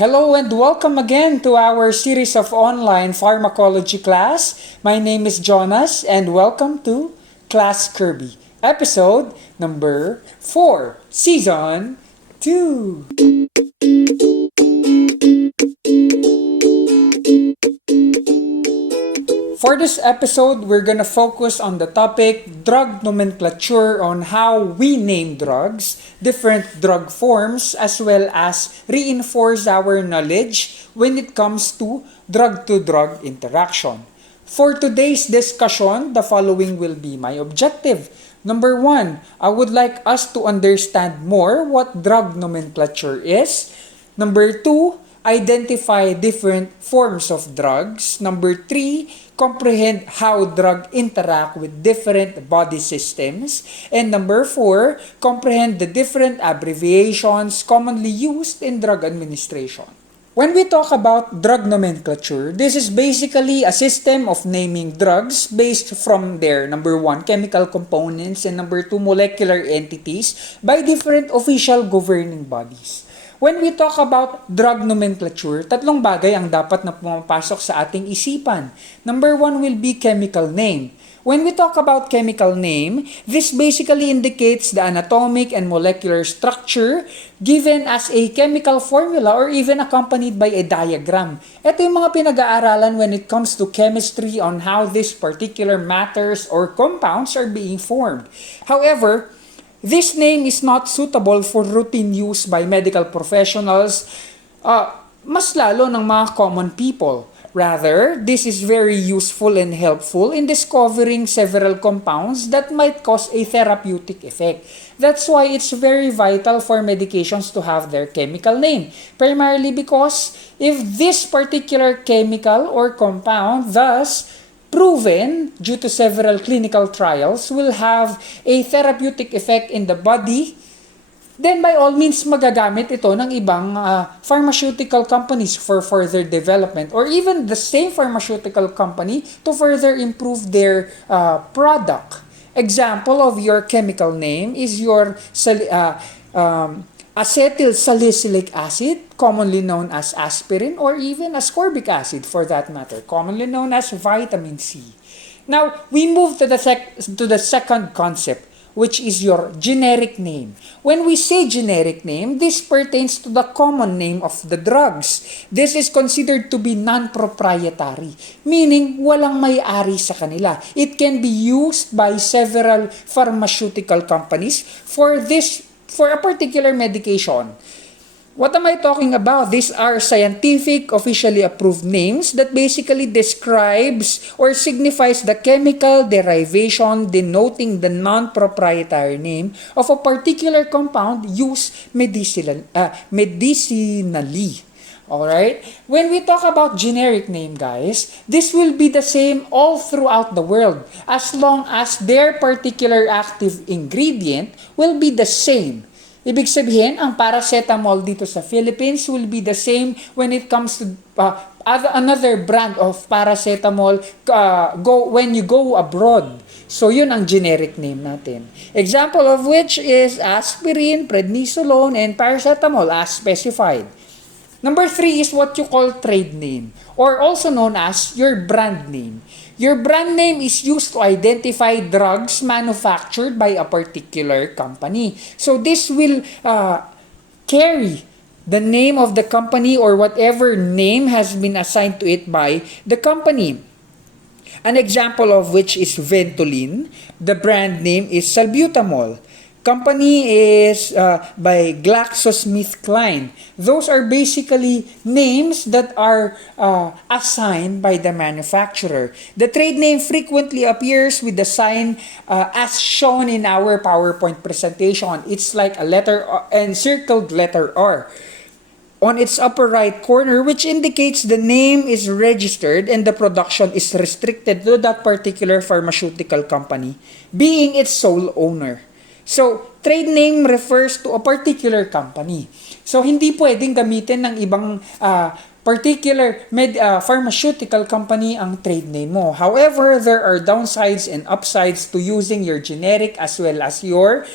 Hello and welcome again to our series of online pharmacology class. My name is Jonas and welcome to Class Kirby, episode number 4, season 2. For this episode, we're gonna focus on the topic drug nomenclature, on how we name drugs, different drug forms, as well as reinforce our knowledge when it comes to drug-to-drug interaction. For today's discussion, the following will be my objective. Number 1, I would like us to understand more what drug nomenclature is. Number 2, identify different forms of drugs. Number 3, comprehend how drug interact with different body systems. And number 4, comprehend the different abbreviations commonly used in drug administration. When we talk about drug nomenclature, this is basically a system of naming drugs based from their number 1, chemical components, and number 2, molecular entities by different official governing bodies. When we talk about drug nomenclature, tatlong bagay ang dapat na pumapasok sa ating isipan. Number 1 will be chemical name. When we talk about chemical name, this basically indicates the anatomic and molecular structure given as a chemical formula or even accompanied by a diagram. Ito yung mga pinag-aaralan when it comes to chemistry on how these particular matters or compounds are being formed. However, this name is not suitable for routine use by medical professionals, mas lalo ng mga common people. Rather, this is very useful and helpful in discovering several compounds that might cause a therapeutic effect. That's why it's very vital for medications to have their chemical name. Primarily because if this particular chemical or compound, thus proven due to several clinical trials, will have a therapeutic effect in the body, then by all means magagamit ito ng ibang pharmaceutical companies for further development, or even the same pharmaceutical company to further improve their product. Example of your chemical name is your acetyl salicylic acid, commonly known as aspirin, or even ascorbic acid for that matter, commonly known as vitamin C. Now, we move to the second concept, which is your generic name. When we say generic name, this pertains to the common name of the drugs. This is considered to be non-proprietary, meaning walang may-ari sa kanila. It can be used by several pharmaceutical companies for a particular medication. What am I talking about? These are scientific, officially approved names that basically describes or signifies the chemical derivation denoting the non-proprietary name of a particular compound used medicinally. Alright? When we talk about generic name, guys, this will be the same all throughout the world as long as their particular active ingredient will be the same. Ibig sabihin, ang paracetamol dito sa Philippines will be the same when it comes to another brand of paracetamol when you go abroad. So, yun ang generic name natin. Example of which is aspirin, prednisolone, and paracetamol as specified. Number 3 is what you call trade name, or also known as your brand name. Your brand name is used to identify drugs manufactured by a particular company. So this will carry the name of the company or whatever name has been assigned to it by the company. An example of which is Ventolin. The brand name is salbutamol. Company is by GlaxoSmithKline. Those are basically names that are assigned by the manufacturer. The trade name frequently appears with the sign as shown in our PowerPoint presentation. It's like a letter encircled letter R on its upper right corner, which indicates the name is registered and the production is restricted to that particular pharmaceutical company, being its sole owner. So, trade name refers to a particular company. So, hindi pwedeng gamitin ng ibang particular pharmaceutical company ang trade name mo. However, there are downsides and upsides to using your generic as well as your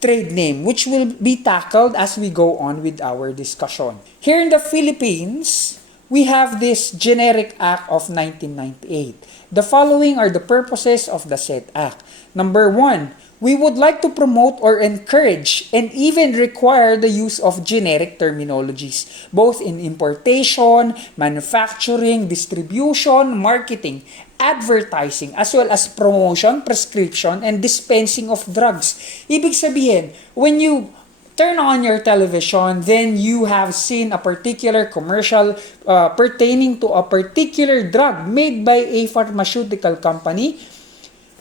trade name, which will be tackled as we go on with our discussion. Here in the Philippines, we have this Generic Act of 1998. The following are the purposes of the said act. Number one, we would like to promote or encourage and even require the use of generic terminologies, both in importation, manufacturing, distribution, marketing, advertising, as well as promotion, prescription, and dispensing of drugs. Ibig sabihin, when you turn on your television, then you have seen a particular commercial pertaining to a particular drug made by a pharmaceutical company,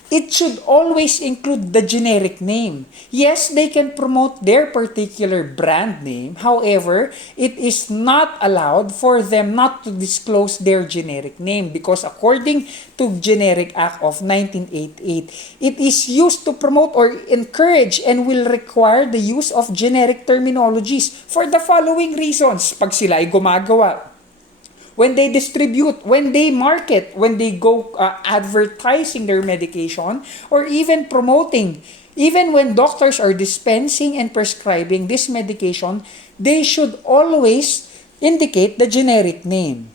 it should always include the generic name. Yes, they can promote their particular brand name. However, it is not allowed for them not to disclose their generic name because according to Generic Act of 1988, it is used to promote or encourage and will require the use of generic terminologies for the following reasons. Pag sila ay gumagawa, when they distribute, when they market, when they go advertising their medication, or even promoting, even when doctors are dispensing and prescribing this medication, they should always indicate the generic name.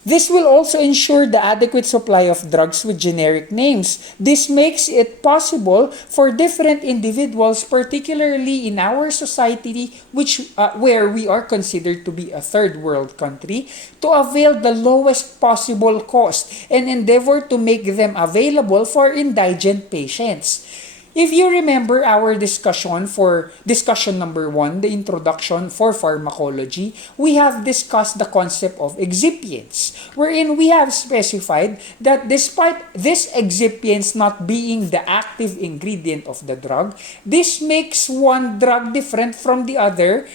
This will also ensure the adequate supply of drugs with generic names. This makes it possible for different individuals, particularly in our society, where we are considered to be a third world country, to avail the lowest possible cost and endeavor to make them available for indigent patients. If you remember our discussion number 1, the introduction for pharmacology, we have discussed the concept of excipients, wherein we have specified that despite these excipients not being the active ingredient of the drug, this makes one drug different from the other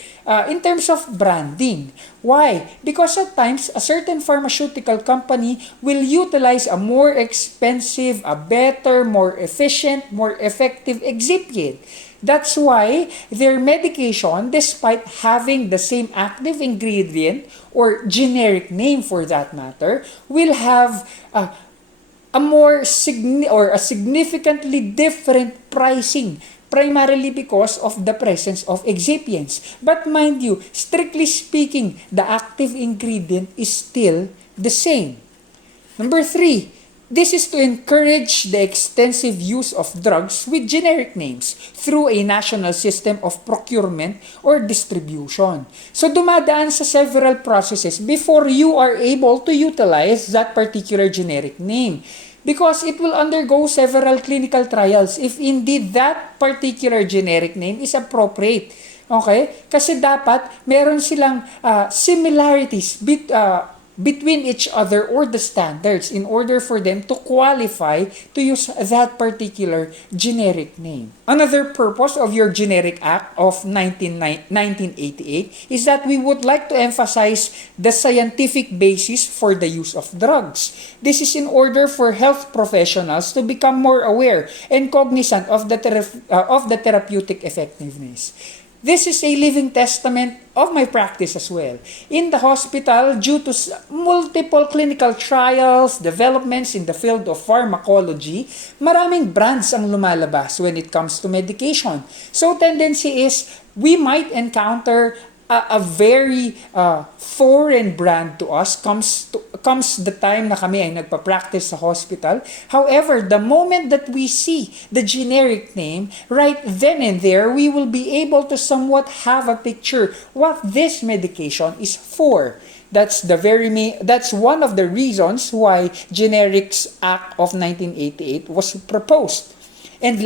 in terms of branding. Why? Because at times, a certain pharmaceutical company will utilize a more expensive, a better, more efficient, more effective excipient. That's why their medication, despite having the same active ingredient or generic name for that matter, will have a significantly different pricing, primarily because of the presence of excipients. But mind you, strictly speaking, the active ingredient is still the same. Number 3, this is to encourage the extensive use of drugs with generic names through a national system of procurement or distribution. So dumadaan sa several processes before you are able to utilize that particular generic name. Because it will undergo several clinical trials if indeed that particular generic name is appropriate. Okay? Kasi dapat meron silang similarities between each other or the standards in order for them to qualify to use that particular generic name. Another purpose of your Generic Act of 1988 is that we would like to emphasize the scientific basis for the use of drugs. This is in order for health professionals to become more aware and cognizant of the therapeutic effectiveness. This is a living testament of my practice as well. In the hospital, due to multiple clinical trials, developments in the field of pharmacology, maraming brands ang lumalabas when it comes to medication. So tendency is we might encounter a very foreign brand to us comes the time na kami ay nagpa-practice sa hospital. However, the moment that we see the generic name, right then and there, we will be able to somewhat have a picture what this medication is for. That's one of the reasons why Generics Act of 1988 was proposed. And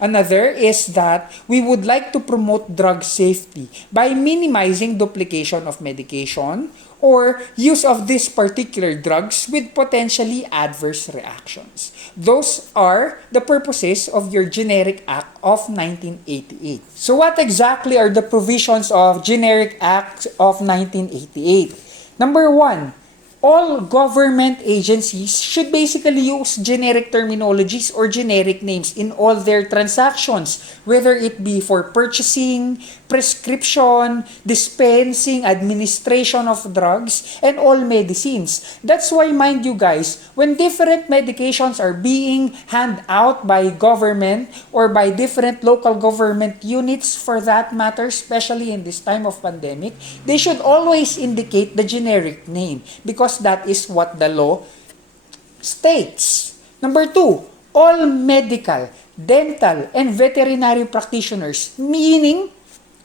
another is that we would like to promote drug safety by minimizing duplication of medication or use of these particular drugs with potentially adverse reactions. Those are the purposes of your Generic Act of 1988. So what exactly are the provisions of Generic Act of 1988? Number 1, all government agencies should basically use generic terminologies or generic names in all their transactions, whether it be for purchasing, prescription, dispensing, administration of drugs, and all medicines. That's why, mind you guys, when different medications are being handed out by government or by different local government units for that matter, especially in this time of pandemic, they should always indicate the generic name because that is what the law states. Number 2, all medical, dental, and veterinary practitioners, meaning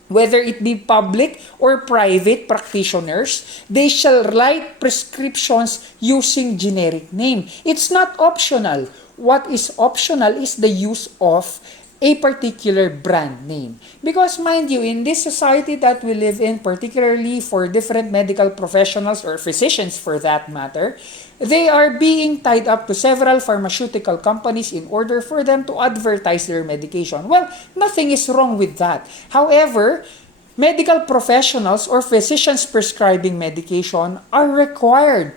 whether it be public or private practitioners, they shall write prescriptions using generic name. It's not optional. What is optional is the use of a particular brand name. Because mind you, in this society that we live in, particularly for different medical professionals or physicians for that matter, they are being tied up to several pharmaceutical companies in order for them to advertise their medication. Well, nothing is wrong with that. However, medical professionals or physicians prescribing medication are required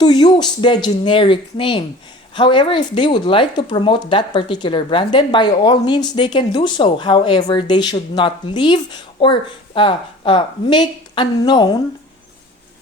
to use the generic name. However, if they would like to promote that particular brand, then by all means they can do so. However, they should not leave or make unknown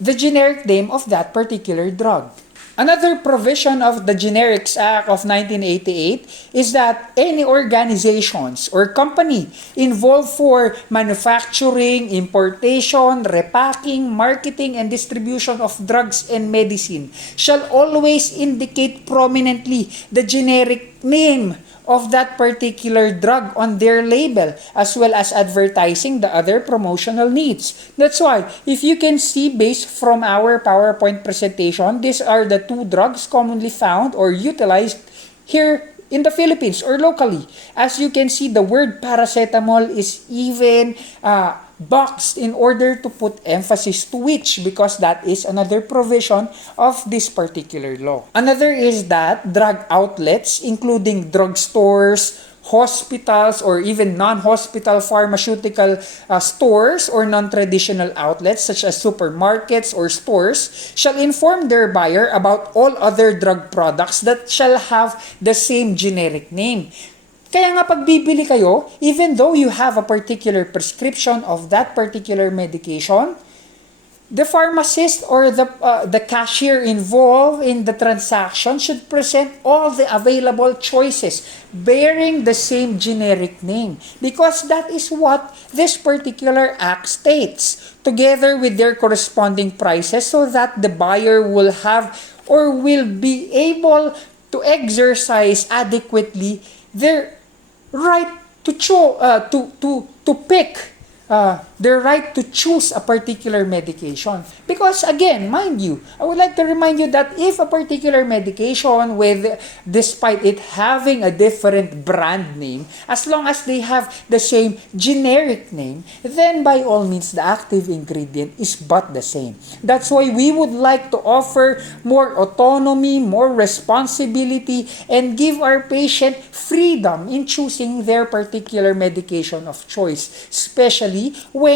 the generic name of that particular drug. Another provision of the Generics Act of 1988 is that any organizations or company involved for manufacturing, importation, repacking, marketing, and distribution of drugs and medicine shall always indicate prominently the generic name of that particular drug on their label, as well as advertising the other promotional needs. That's why, if you can see based from our PowerPoint presentation, these are the 2 drugs commonly found or utilized here in the Philippines or locally. As you can see, the word paracetamol is even boxed in order to put emphasis to which, because that is another provision of this particular law. Another is that drug outlets, including drugstores, hospitals, or even non-hospital pharmaceutical stores or non-traditional outlets such as supermarkets or stores, shall inform their buyer about all other drug products that shall have the same generic name. Kaya nga pag bibili kayo, even though you have a particular prescription of that particular medication, the pharmacist or the cashier involved in the transaction should present all the available choices bearing the same generic name, because that is what this particular act states, together with their corresponding prices, so that the buyer will have or will be able to exercise adequately their right to pick their right to choose a particular medication. Because again, mind you, I would like to remind you that if a particular medication despite it having a different brand name, as long as they have the same generic name, then by all means the active ingredient is but the same. That's why we would like to offer more autonomy, more responsibility, and give our patient freedom in choosing their particular medication of choice, especially when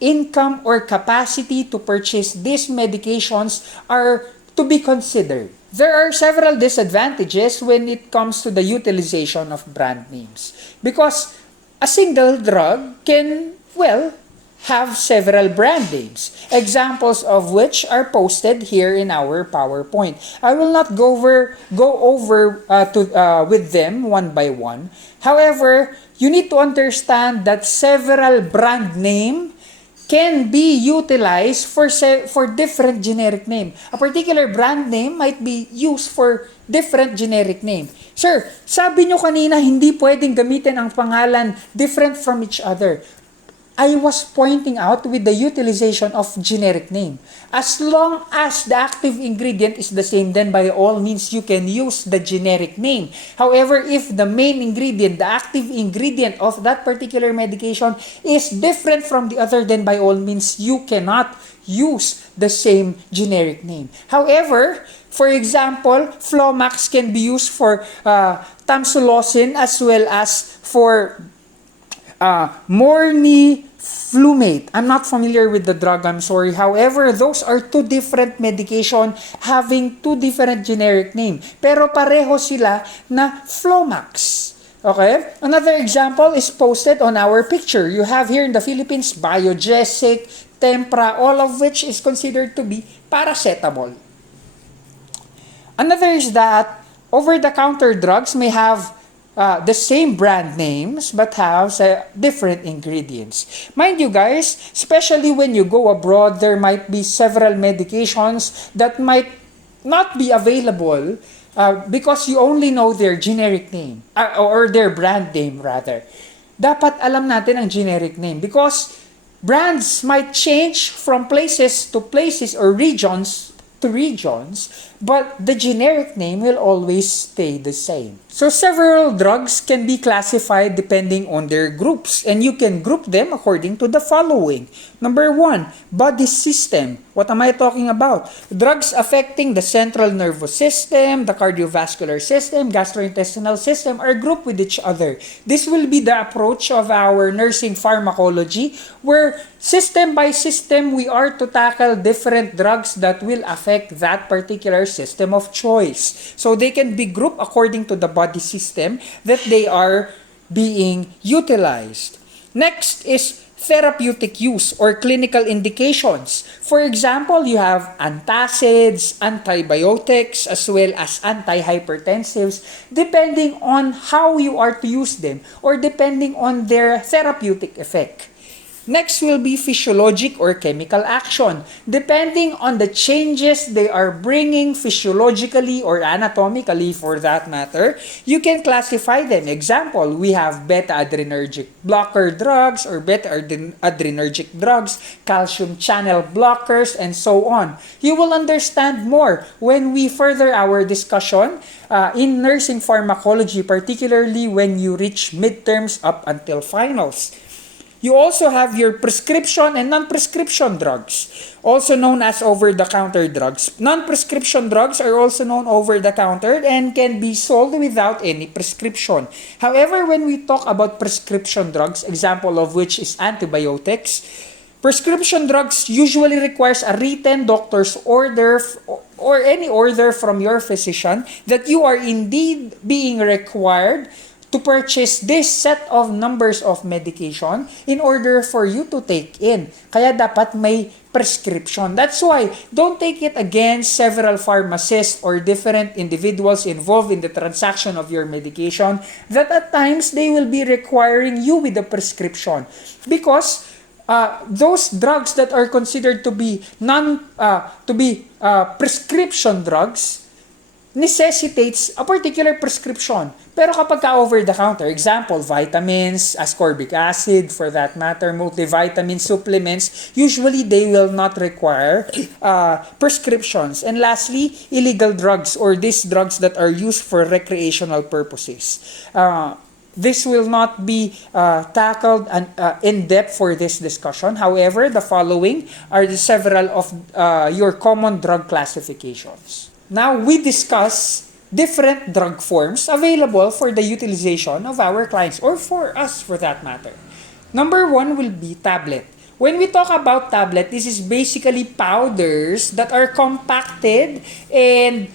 income or capacity to purchase these medications are to be considered. There are several disadvantages when it comes to the utilization of brand names, because a single drug can, have several brand names, examples of which are posted here in our PowerPoint. I will not go over with them one by one. However, you need to understand that several brand name can be utilized for different generic name. A particular brand name might be used for different generic name. Sir, sabi nyo kanina hindi pwedeng gamitin ang pangalan different from each other. I was pointing out with the utilization of generic name. As long as the active ingredient is the same, then by all means you can use the generic name. However, if the main ingredient, the active ingredient of that particular medication is different from the other, then by all means you cannot use the same generic name. However, for example, Flomax can be used for tamsulosin as well as for Morni Flumate. I'm not familiar with the drug, I'm sorry. However, those are two different medication having two different generic name. Pero pareho sila na Flomax. Okay? Another example is posted on our picture. You have here in the Philippines, Biogesic, Tempra, all of which is considered to be paracetamol. Another is that over-the-counter drugs may have the same brand names but have different ingredients. Mind you guys, especially when you go abroad, there might be several medications that might not be available because you only know their generic name or their brand name rather. Dapat alam natin ang generic name because brands might change from places to places or regions to regions, but the generic name will always stay the same. So several drugs can be classified depending on their groups, and you can group them according to the following. Number 1, body system. What am I talking about? Drugs affecting the central nervous system, the cardiovascular system, gastrointestinal system are grouped with each other. This will be the approach of our nursing pharmacology, where system by system we are to tackle different drugs that will affect that particular system of choice. So they can be grouped according to the body system that they are being utilized. Next is therapeutic use or clinical indications. For example, you have antacids, antibiotics, as well as antihypertensives, depending on how you are to use them or depending on their therapeutic effect. Next will be physiologic or chemical action. Depending on the changes they are bringing physiologically or anatomically for that matter, you can classify them. Example, we have beta-adrenergic blocker drugs or beta-adrenergic drugs, calcium channel blockers, and so on. You will understand more when we further our discussion in nursing pharmacology, particularly when you reach midterms up until finals. You also have your prescription and non-prescription drugs, also known as over-the-counter drugs. Non-prescription drugs are also known over-the-counter and can be sold without any prescription. However, when we talk about prescription drugs, example of which is antibiotics, prescription drugs usually requires a written doctor's order or any order from your physician that you are indeed being required to purchase this set of numbers of medication in order for you to take in. Kaya dapat may prescription. That's why don't take it against several pharmacists or different individuals involved in the transaction of your medication that at times they will be requiring you with a prescription. Because those drugs that are considered to be prescription drugs necessitates a particular prescription. Pero kapag over-the-counter, example, vitamins, ascorbic acid, for that matter, multivitamin supplements, usually they will not require prescriptions. And lastly, illegal drugs or these drugs that are used for recreational purposes. This will not be tackled in depth for this discussion. However, the following are the several of your common drug classifications. Now, we discuss different drug forms available for the utilization of our clients or for us for that matter. Number 1 will be tablet. When we talk about tablet, this is basically powders that are compacted and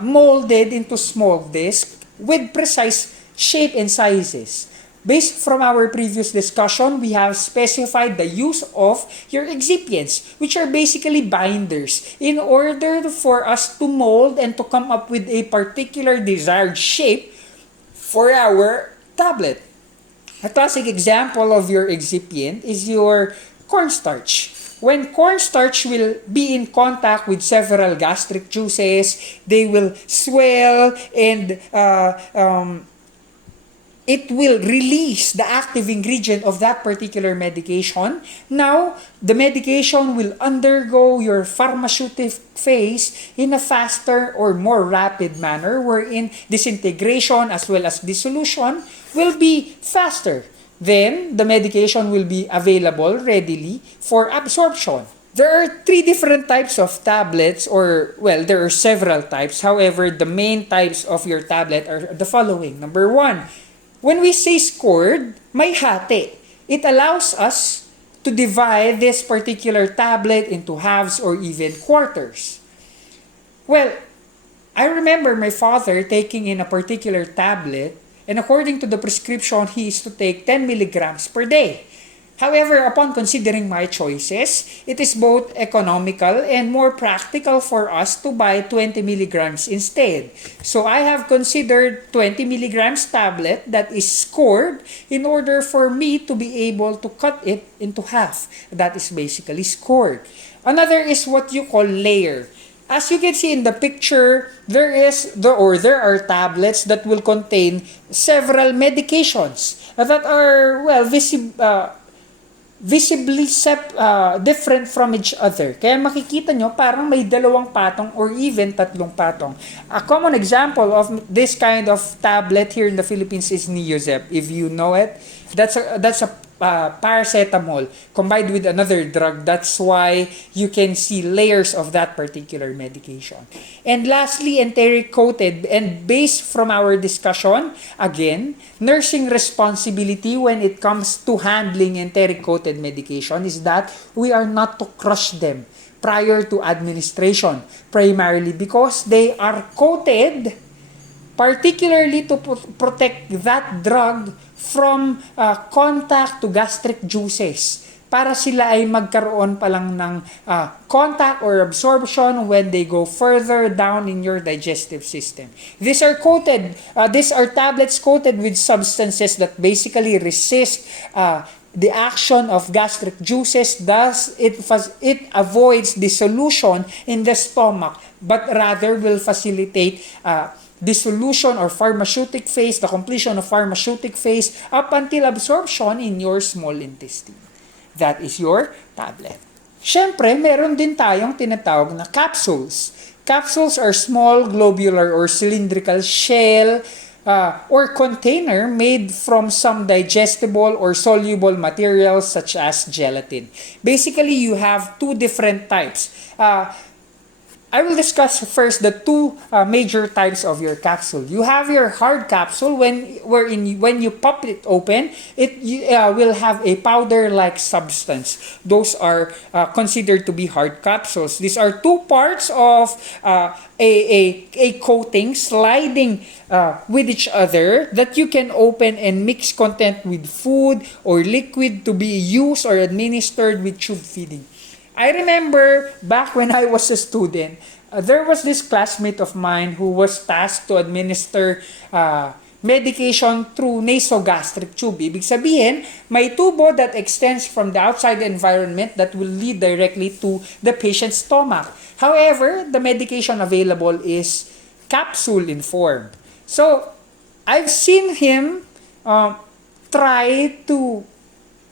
molded into small discs with precise shape and sizes. Based from our previous discussion, we have specified the use of your excipients, which are basically binders, in order for us to mold and to come up with a particular desired shape for our tablet. A classic example of your excipient is your cornstarch. When cornstarch will be in contact with several gastric juices, they will swell and it will release the active ingredient of that particular medication. Now, the medication will undergo your pharmaceutical phase in a faster or more rapid manner, wherein disintegration as well as dissolution will be faster. Then, the medication will be available readily for absorption. There are 3 different types of tablets there are several types. However, the main types of your tablet are the following. Number 1, when we say scored, may hati. It allows us to divide this particular tablet into halves or even quarters. Well, I remember my father taking in a particular tablet, and according to the prescription, he is to take 10 milligrams per day. However, upon considering my choices, it is both economical and more practical for us to buy 20 milligrams instead. So I have considered 20 milligrams tablet that is scored in order for me to be able to cut it into half. That is basically scored. Another is what you call layer. As you can see in the picture, there are tablets that will contain several medications that are visibly different from each other. Kaya makikita nyo parang may dalawang patong or even tatlong patong. A common example of this kind of tablet here in the Philippines is Neozep. If you know it, that's a paracetamol combined with another drug. That's why you can see layers of that particular medication. And lastly, enteric coated, and based from our discussion, again, nursing responsibility when it comes to handling enteric coated medication is that we are not to crush them prior to administration, primarily because they are coated particularly to protect that drug from contact to gastric juices para sila ay magkaroon pa lang ng contact or absorption when they go further down in your digestive system. These are tablets coated with substances that basically resist the action of gastric juices. Thus, it avoids dissolution in the stomach, but rather will facilitate dissolution or pharmaceutic phase, the completion of pharmaceutic phase up until absorption in your small intestine. That is your tablet. Siyempre, meron din tayong tinatawag na capsules. Capsules are small, globular, or cylindrical shell or container made from some digestible or soluble materials such as gelatin. Basically, you have two different types. I will discuss first the two major types of your capsule. You have your hard capsule when you pop it open, it will have a powder-like substance. Those are considered to be hard capsules. These are two parts of a coating sliding with each other that you can open and mix content with food or liquid to be used or administered with tube feeding. I remember back when I was a student, there was this classmate of mine who was tasked to administer medication through nasogastric tube. Ibig sabihin, may tubo that extends from the outside environment that will lead directly to the patient's stomach. However, the medication available is capsule in form. So, I've seen him try to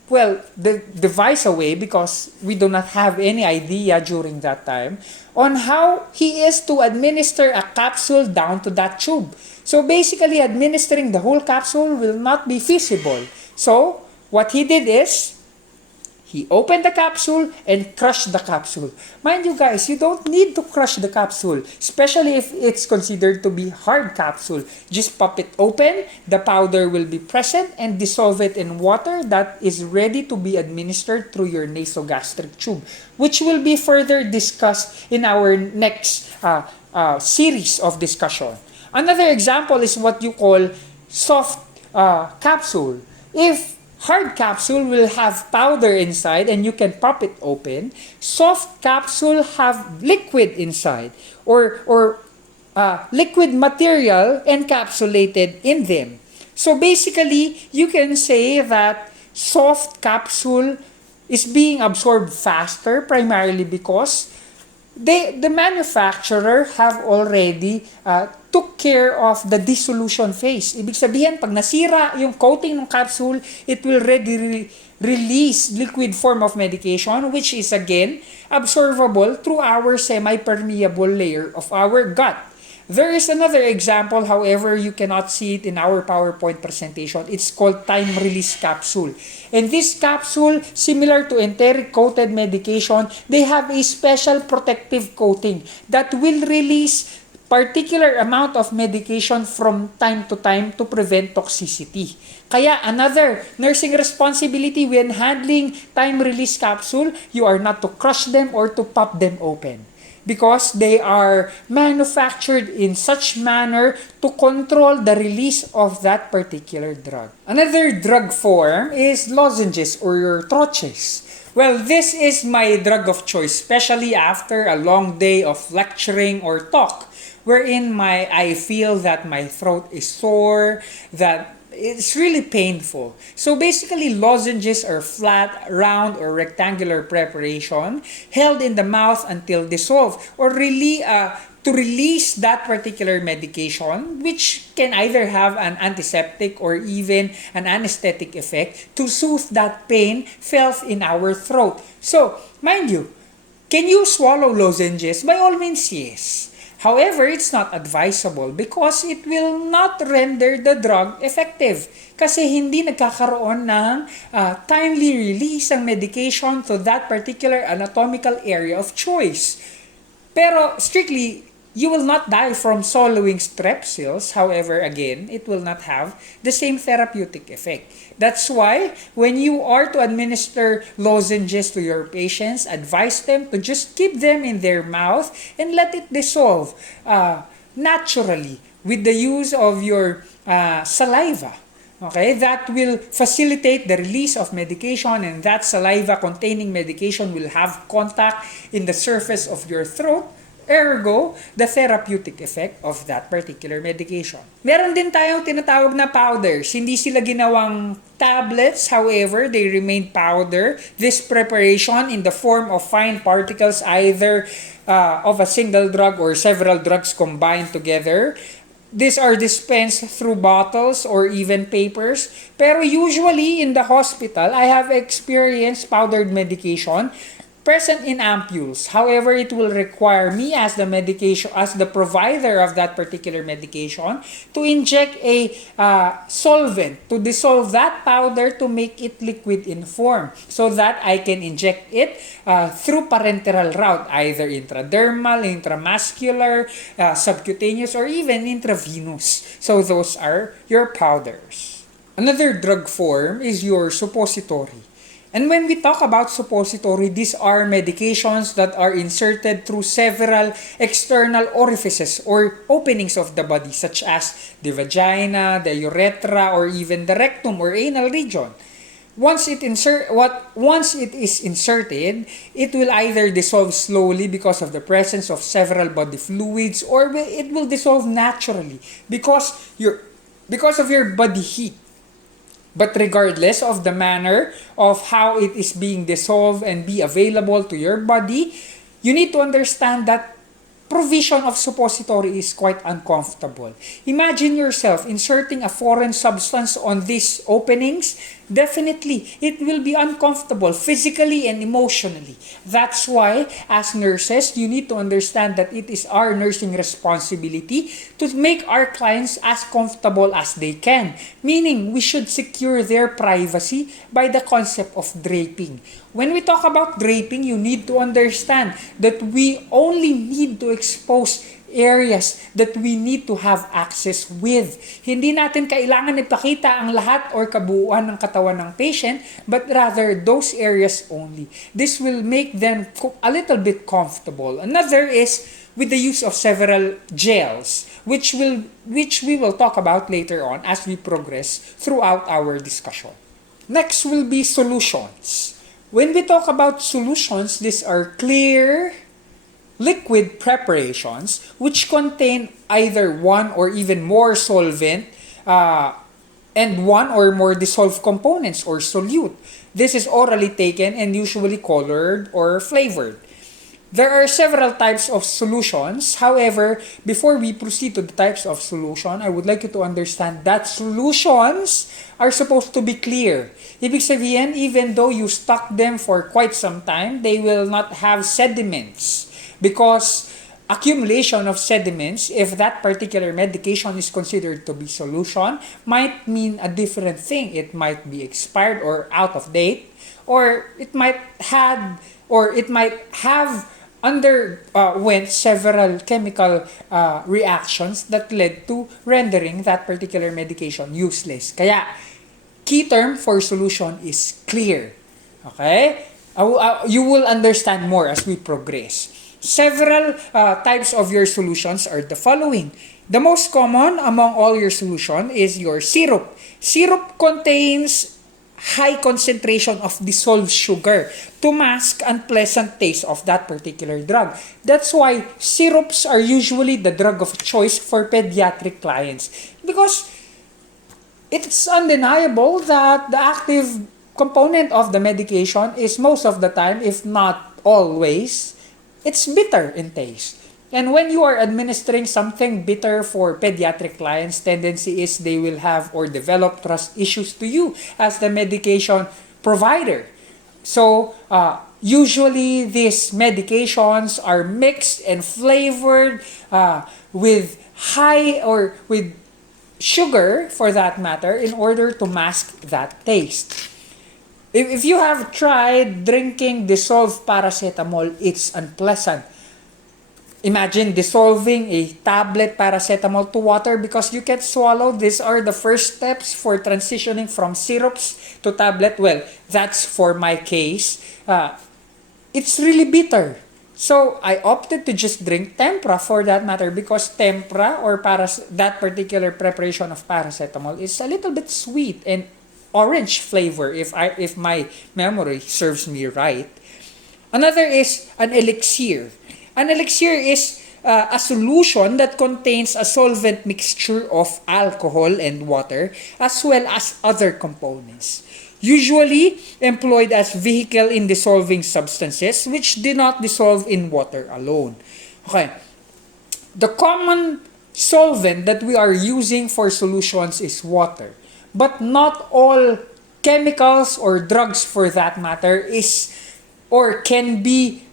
devise a way, because we do not have any idea during that time, on how he is to administer a capsule down to that tube. So basically, administering the whole capsule will not be feasible. So, what he did is, he opened the capsule and crushed the capsule. Mind you guys, you don't need to crush the capsule, especially if it's considered to be hard capsule. Just pop it open, the powder will be present, and dissolve it in water that is ready to be administered through your nasogastric tube, which will be further discussed in our next series of discussion. Another example is what you call soft capsule. If hard capsule will have powder inside and you can pop it open, soft capsule have liquid inside or liquid material encapsulated in them. So basically, you can say that soft capsule is being absorbed faster, primarily because the manufacturer have already took care of the dissolution phase. Ibig sabihin, pag nasira yung coating ng capsule, it will readily release liquid form of medication, which is again absorbable through our semi-permeable layer of our gut. There is another example, however, you cannot see it in our PowerPoint presentation. It's called time-release capsule. And this capsule, similar to enteric-coated medication, they have a special protective coating that will release particular amount of medication from time to time to prevent toxicity. Kaya another nursing responsibility when handling time-release capsule, you are not to crush them or to pop them open, because they are manufactured in such manner to control the release of that particular drug. Another drug form is lozenges or your troches. Well, this is my drug of choice, especially after a long day of lecturing or talk, wherein I feel that my throat is sore, that it's really painful. So basically, lozenges are flat, round, or rectangular preparation held in the mouth until dissolved, or really to release that particular medication, which can either have an antiseptic or even an anesthetic effect to soothe that pain felt in our throat. So, mind you, can you swallow lozenges? By all means, yes. However, it's not advisable because it will not render the drug effective. Kasi hindi nagkakaroon ng timely release ang medication to that particular anatomical area of choice. Pero strictly, you will not die from swallowing strepsils. However, again, it will not have the same therapeutic effect. That's why when you are to administer lozenges to your patients, advise them to just keep them in their mouth and let it dissolve naturally with the use of your saliva. Okay, that will facilitate the release of medication, and that saliva containing medication will have contact in the surface of your throat. Ergo, the therapeutic effect of that particular medication. Meron din tayong tinatawag na powders. Hindi sila ginawang tablets, however, they remain powder. This preparation in the form of fine particles either of a single drug or several drugs combined together. These are dispensed through bottles or even papers. Pero usually in the hospital, I have experienced powdered medication present in ampules. However, it will require me as the provider of that particular medication to inject a solvent to dissolve that powder to make it liquid in form, so that I can inject it through parenteral route, either intradermal, intramuscular, subcutaneous, or even intravenous. So those are your powders. Another drug form is your suppository. And when we talk about suppository, these are medications that are inserted through several external orifices or openings of the body, such as the vagina, the urethra, or even the rectum or anal region. Once it is inserted, it will either dissolve slowly because of the presence of several body fluids, or it will dissolve naturally because of your body heat. But regardless of the manner of how it is being dissolved and be available to your body, you need to understand that provision of suppository is quite uncomfortable. Imagine yourself inserting a foreign substance on these openings. Definitely, it will be uncomfortable physically and emotionally. That's why, as nurses, you need to understand that it is our nursing responsibility to make our clients as comfortable as they can. Meaning, we should secure their privacy by the concept of draping. When we talk about draping, you need to understand that we only need to expose areas that we need to have access with. Hindi natin kailangan ipakita ang lahat or kabuuan ng katawan ng patient, but rather those areas only. This will make them a little bit comfortable. Another is with the use of several gels, which we will talk about later on as we progress throughout our discussion. Next will be solutions. When we talk about solutions, these are clear, liquid preparations which contain either one or even more solvent and one or more dissolved components or solute. This is orally taken and usually colored or flavored. There are several types of solutions. However, before we proceed to the types of solution, I would like you to understand that solutions are supposed to be clear. Ibig sabihin, even though you stock them for quite some time, they will not have sediments. Because accumulation of sediments, if that particular medication is considered to be solution, might mean a different thing. It might be expired or out of date, or it might have underwent several chemical reactions that led to rendering that particular medication useless. Kaya, key term for solution is clear. Okay? You will understand more as we progress. Several types of your solutions are the following. The most common among all your solution is your syrup. Syrup contains high concentration of dissolved sugar to mask unpleasant taste of that particular drug. That's why syrups are usually the drug of choice for pediatric clients, because it's undeniable that the active component of the medication is most of the time, if not always, it's bitter in taste. And when you are administering something bitter for pediatric clients, tendency is they will have or develop trust issues to you as the medication provider. So, usually these medications are mixed and flavored with high or with sugar, for that matter, in order to mask that taste. If you have tried drinking dissolved paracetamol, it's unpleasant. Imagine dissolving a tablet paracetamol to water because you can't swallow. These are the first steps for transitioning from syrups to tablet. Well, that's for my case. It's really bitter. So I opted to just drink tempra for that matter, because tempra or that particular preparation of paracetamol is a little bit sweet and orange flavor if my memory serves me right. Another is an elixir. An elixir is a solution that contains a solvent mixture of alcohol and water as well as other components. Usually employed as vehicle in dissolving substances which do not dissolve in water alone. Okay. The common solvent that we are using for solutions is water. But not all chemicals or drugs, for that matter, is or can be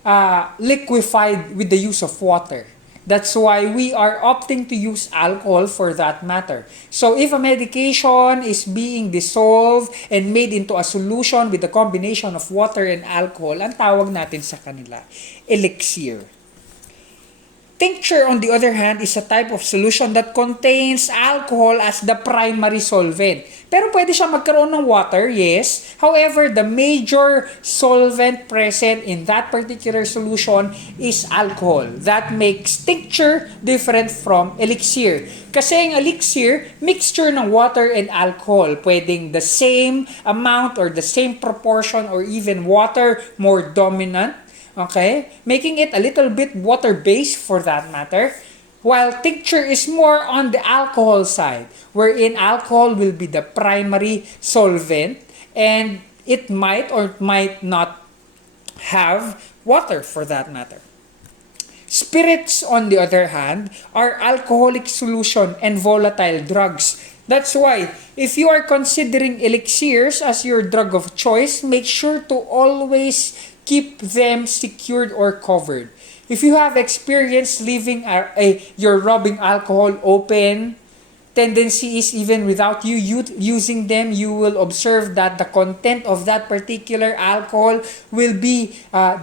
liquefied with the use of water. That's why we are opting to use alcohol for that matter. So if a medication is being dissolved and made into a solution with a combination of water and alcohol, ang tawag natin sa kanila, elixir. Tincture, on the other hand, is a type of solution that contains alcohol as the primary solvent. Pero pwede siya magkaroon ng water, yes. However, the major solvent present in that particular solution is alcohol. That makes tincture different from elixir. Kasi ang elixir, mixture ng water and alcohol. Pwedeng the same amount or the same proportion or even water more dominant. Okay? Making it a little bit water-based for that matter. While tincture is more on the alcohol side, wherein alcohol will be the primary solvent and it might or might not have water for that matter. Spirits, on the other hand, are alcoholic solution and volatile drugs. That's why, if you are considering elixirs as your drug of choice, make sure to always keep them secured or covered. If you have experience leaving your rubbing alcohol open, tendency is even without you using them, you will observe that the content of that particular alcohol will be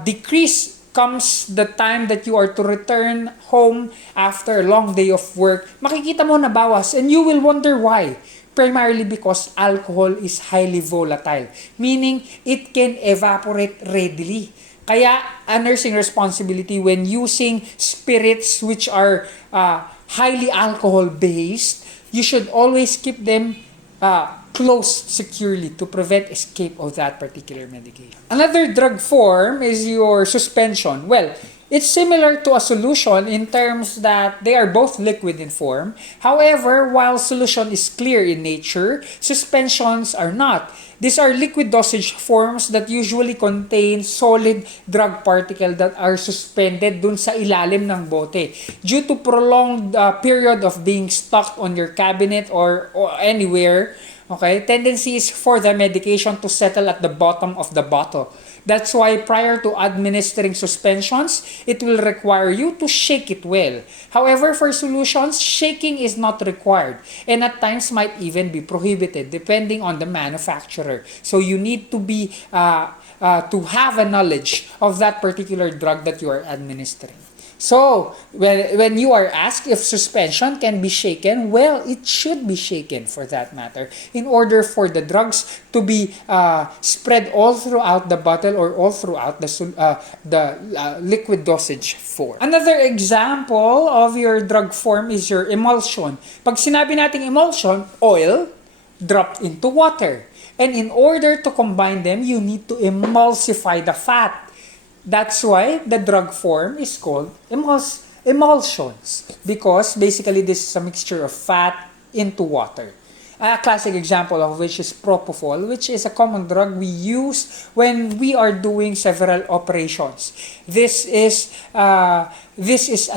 decreased comes the time that you are to return home after a long day of work. Makikita mo na bawas and you will wonder why. Primarily because alcohol is highly volatile, meaning it can evaporate readily. Kaya, a nursing responsibility when using spirits which are highly alcohol-based, you should always keep them closed securely to prevent escape of that particular medication. Another drug form is your suspension. Well, it's similar to a solution in terms that they are both liquid in form. However, while solution is clear in nature, suspensions are not. These are liquid dosage forms that usually contain solid drug particles that are suspended dun sa ilalim ng bote. Due to prolonged period of being stuck on your cabinet or anywhere, Okay? Tendency is for the medication to settle at the bottom of the bottle. That's why prior to administering suspensions, it will require you to shake it well. However, for solutions, shaking is not required and at times might even be prohibited depending on the manufacturer. So you need to be to have a knowledge of that particular drug that you are administering. So, when you are asked if suspension can be shaken, well, it should be shaken for that matter in order for the drugs to be spread all throughout the bottle or all throughout the liquid dosage form. Another example of your drug form is your emulsion. Pag sinabi nating emulsion, oil dropped into water. And in order to combine them, you need to emulsify the fat. That's why the drug form is called emulsions, because basically this is a mixture of fat into water. A classic example of which is propofol, which is a common drug we use when we are doing several operations. This is a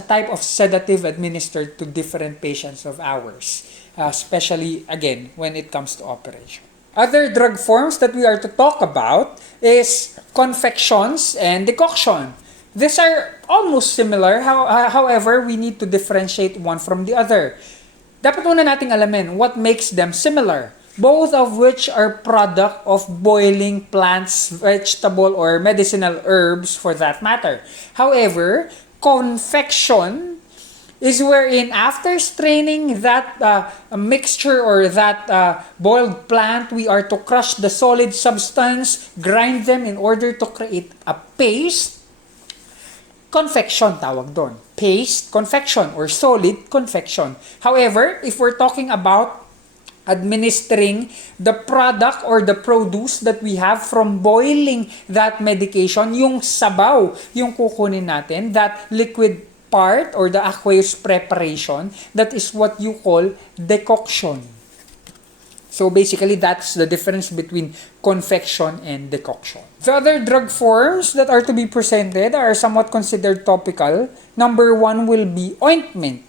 type of sedative administered to different patients of ours, especially again when it comes to operation. Other drug forms that we are to talk about is confections and decoction. These are almost similar, however, we need to differentiate one from the other. Dapat muna nating alamin what makes them similar, both of which are product of boiling plants, vegetable, or medicinal herbs for that matter. However, confection is wherein after straining that mixture or that boiled plant, we are to crush the solid substance, grind them in order to create a paste. Confection tawag doon. Paste, confection, or solid confection. However, if we're talking about administering the product or the produce that we have from boiling that medication, yung sabaw, yung kukunin natin, that liquid part or the aqueous preparation, that is what you call decoction. So basically, that's the difference between confection and decoction. The other drug forms that are to be presented are somewhat considered topical. Number 1 will be ointment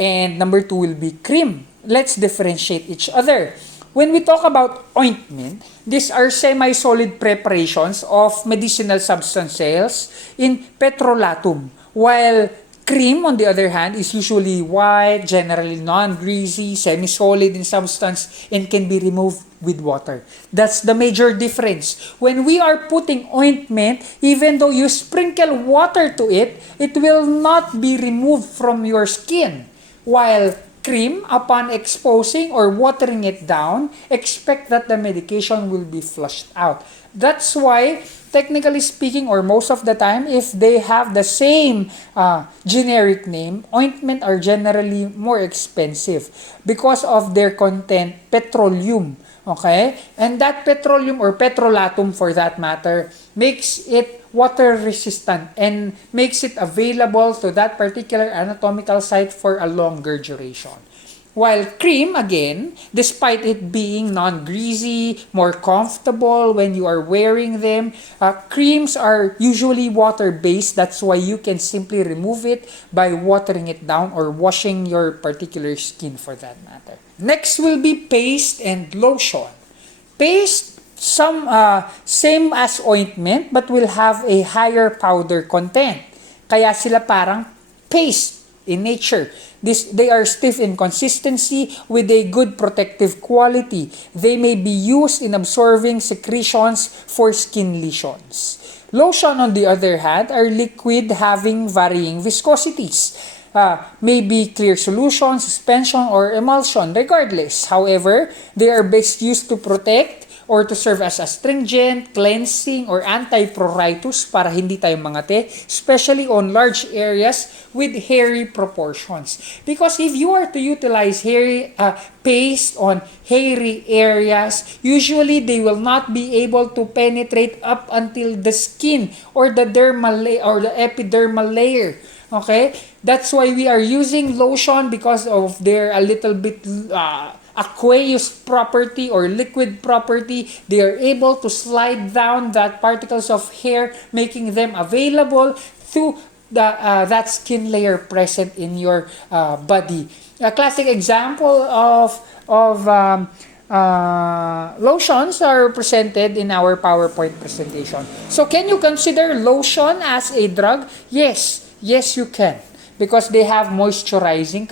and number 2 will be cream. Let's differentiate each other. When we talk about ointment, these are semi-solid preparations of medicinal substances in petrolatum, while cream, on the other hand, is usually white, generally non-greasy, semi-solid in substance, and can be removed with water. That's the major difference. When we are putting ointment, even though you sprinkle water to it, it will not be removed from your skin. While cream, upon exposing or watering it down, expect that the medication will be flushed out. That's why, technically speaking, or most of the time, if they have the same generic name, ointment are generally more expensive because of their content, petroleum. Okay? And that petroleum or petrolatum for that matter makes it water resistant and makes it available to that particular anatomical site for a longer duration. While cream, again, despite it being non-greasy, more comfortable when you are wearing them, creams are usually water-based. That's why you can simply remove it by watering it down or washing your particular skin for that matter. Next will be paste and lotion. Paste, same as ointment, but will have a higher powder content. Kaya sila parang paste in nature. They are stiff in consistency with a good protective quality. They may be used in absorbing secretions for skin lesions. Lotion, on the other hand, are liquid having varying viscosities. May be clear solution, suspension, or emulsion, regardless. However, they are best used to protect or to serve as astringent, cleansing, or anti-pruritus para hindi tayo mangate, especially on large areas with hairy proportions. Because if you are to utilize hairy paste on hairy areas, usually they will not be able to penetrate up until the skin or the dermal or the epidermal layer. Okay? That's why we are using lotion because of their a little bit aqueous property or liquid property. They are able to slide down that particles of hair, making them available to that skin layer present in your body. A classic example of lotions are presented in our PowerPoint presentation. So can you consider lotion as a drug? Yes, you can. Because they have moisturizing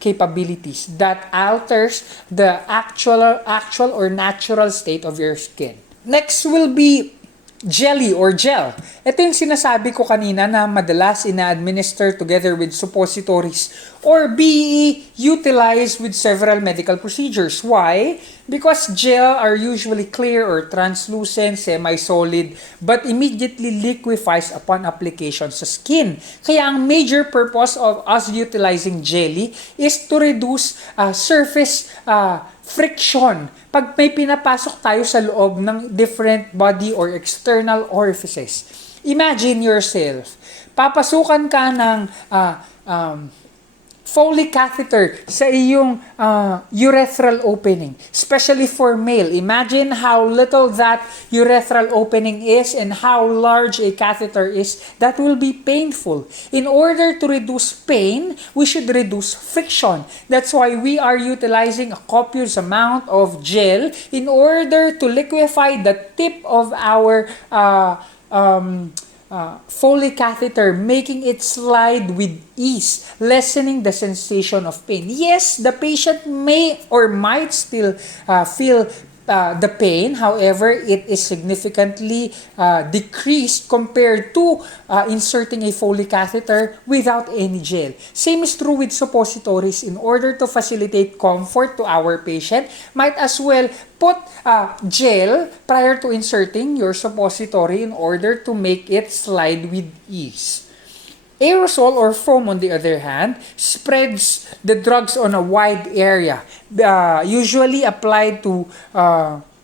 capabilities that alters the actual or natural state of your skin. Next will be jelly or gel. Ito yung sinasabi ko kanina na madalas ina-administer together with suppositories or be utilized with several medical procedures. Why? Because gel are usually clear or translucent, semi-solid, but immediately liquefies upon application sa skin. Kaya ang major purpose of us utilizing jelly is to reduce surface friction pag may pinapasok tayo sa loob ng different body or external orifices. Imagine yourself, papasukan ka ng Foley catheter sa iyong urethral opening, especially for male. Imagine how little that urethral opening is and how large a catheter is. That will be painful. In order to reduce pain, we should reduce friction. That's why we are utilizing a copious amount of gel in order to liquefy the tip of our Foley catheter, making it slide with ease, lessening the sensation of pain. Yes, the patient may or might still feel the pain. However, it is significantly decreased compared to inserting a Foley catheter without any gel. Same is true with suppositories. In order to facilitate comfort to our patient, might as well put gel prior to inserting your suppository in order to make it slide with ease. Aerosol or foam, on the other hand, spreads the drugs on a wide area, usually applied to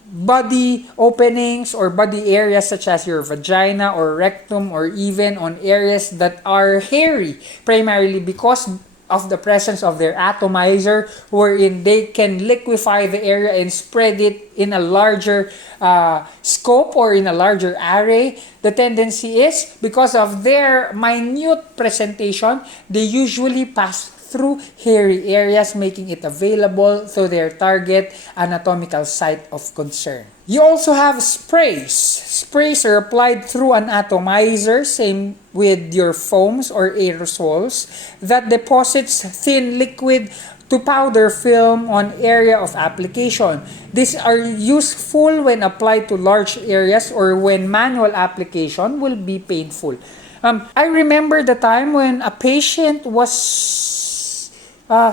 body openings or body areas such as your vagina or rectum, or even on areas that are hairy, primarily because of the presence of their atomizer, wherein they can liquefy the area and spread it in a larger scope or in a larger array. The tendency is, because of their minute presentation, they usually pass through hairy areas, making it available to their target anatomical site of concern. You also have sprays. Sprays are applied through an atomizer, same with your foams or aerosols, that deposits thin liquid to powder film on area of application. These are useful when applied to large areas or when manual application will be painful. I remember the time when a patient was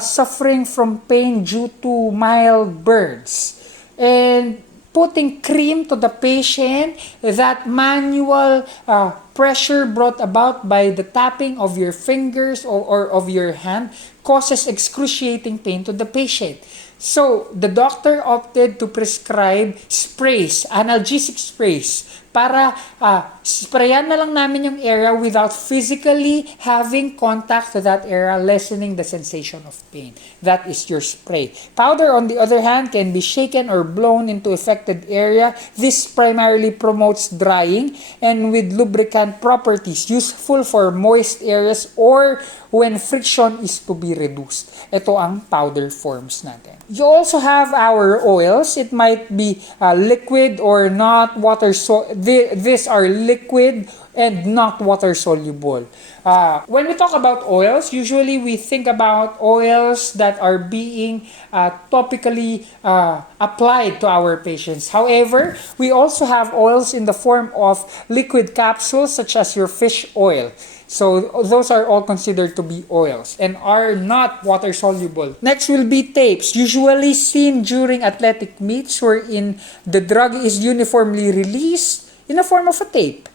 suffering from pain due to mild burns, and putting cream to the patient, that manual pressure brought about by the tapping of your fingers or of your hand causes excruciating pain to the patient. So, the doctor opted to prescribe sprays, analgesic sprays, para sprayan na lang namin yung area without physically having contact to that area, lessening the sensation of pain. That is your spray. Powder, on the other hand, can be shaken or blown into affected area. This primarily promotes drying and with lubricant properties, useful for moist areas or when friction is to be reduced. Ito ang powder forms natin. You also have our oils. It might be liquid or not water. These are liquid and not water soluble. When we talk about oils, usually we think about oils that are being topically applied to our patients. However, we also have oils in the form of liquid capsules such as your fish oil. So those are all considered to be oils and are not water soluble. Next will be tapes, usually seen during athletic meets wherein the drug is uniformly released in the form of a tape.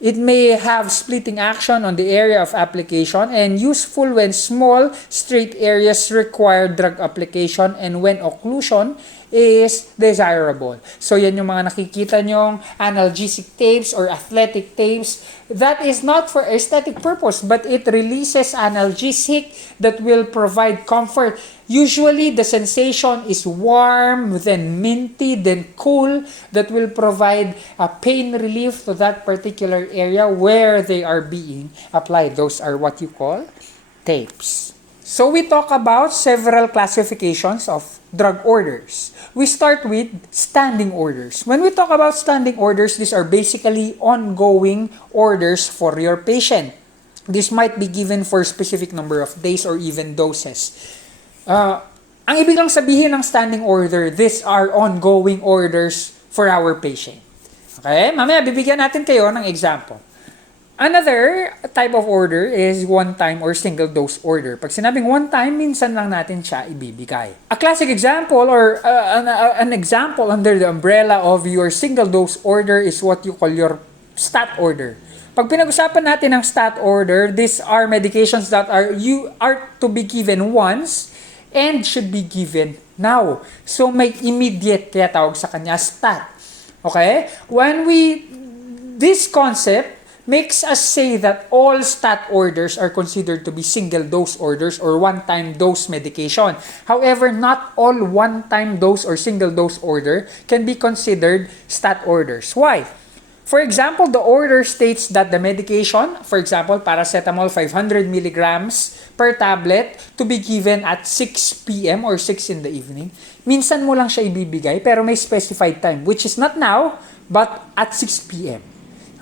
It may have splitting action on the area of application and useful when small, straight areas require drug application and when occlusion is desirable. So yan yung mga nakikita nyong analgesic tapes or athletic tapes. That is not for aesthetic purpose, but it releases analgesic that will provide comfort. Usually, the sensation is warm, then minty, then cool, that will provide a pain relief to that particular area where they are being applied. Those are what you call tapes. So we talk about several classifications of drug orders. We start with standing orders. When we talk about standing orders, these are basically ongoing orders for your patient. This might be given for a specific number of days or even doses. Ang ibig lang sabihin ng standing order, these are ongoing orders for our patient. Okay? Mamaya bibigyan natin kayo ng example. Another type of order is one-time or single-dose order. Pag sinabing one-time, minsan lang natin siya ibibigay. A classic example or an example under the umbrella of your single-dose order is what you call your stat order. Pag pinag-usapan natin ng stat order, these are medications that are to be given once and should be given now. So may immediate kaya tawag sa kanya stat. Okay? This concept makes us say that all stat orders are considered to be single-dose orders or one-time dose medication. However, not all one-time dose or single-dose order can be considered stat orders. Why? For example, the order states that the medication, for example, paracetamol 500 milligrams per tablet to be given at 6 p.m. or 6 in the evening. Minsan mo lang siya ibibigay pero may specified time, which is not now, but at 6 p.m.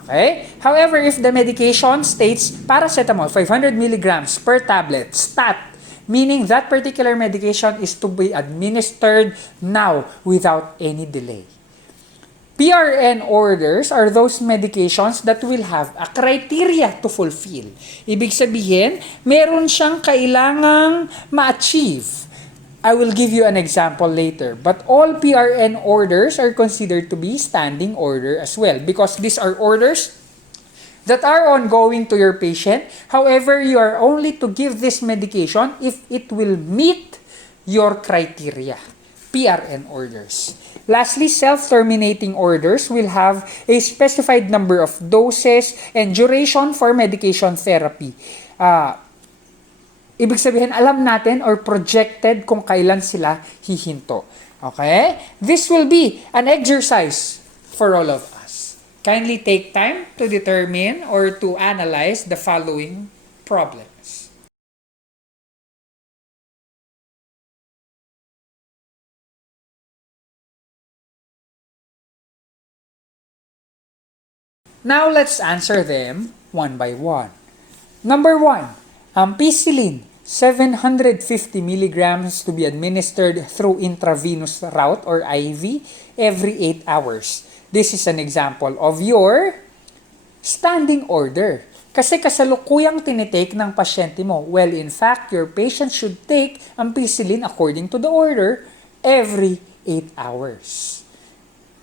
Okay? However, if the medication states paracetamol 500 milligrams per tablet, stat, meaning that particular medication is to be administered now without any delay. PRN orders are those medications that will have a criteria to fulfill. Ibig sabihin, meron siyang kailangang ma-achieve. I will give you an example later. But all PRN orders are considered to be standing order as well because these are orders that are ongoing to your patient. However, you are only to give this medication if it will meet your criteria. PRN orders. Lastly, self-terminating orders will have a specified number of doses and duration for medication therapy. Ibig sabihin, alam natin or projected kung kailan sila hihinto. Okay? This will be an exercise for all of us. Kindly take time to determine or to analyze the following problems. Now, let's answer them one by one. Number 1, ampicillin, 750 milligrams to be administered through intravenous route or IV every 8 hours. This is an example of your standing order. Kasi kasalukuyang tinitake ng pasyente mo. Well, in fact, your patient should take ampicillin according to the order every 8 hours.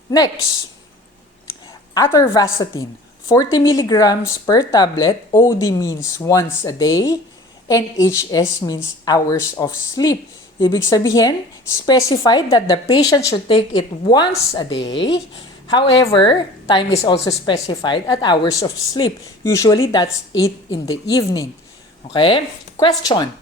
Next, atorvastatin, 40 milligrams per tablet. OD means once a day and HS means hours of sleep. Ibig sabihin, specified that the patient should take it once a day. However, time is also specified at hours of sleep. Usually, that's 8 in the evening. Okay? Question,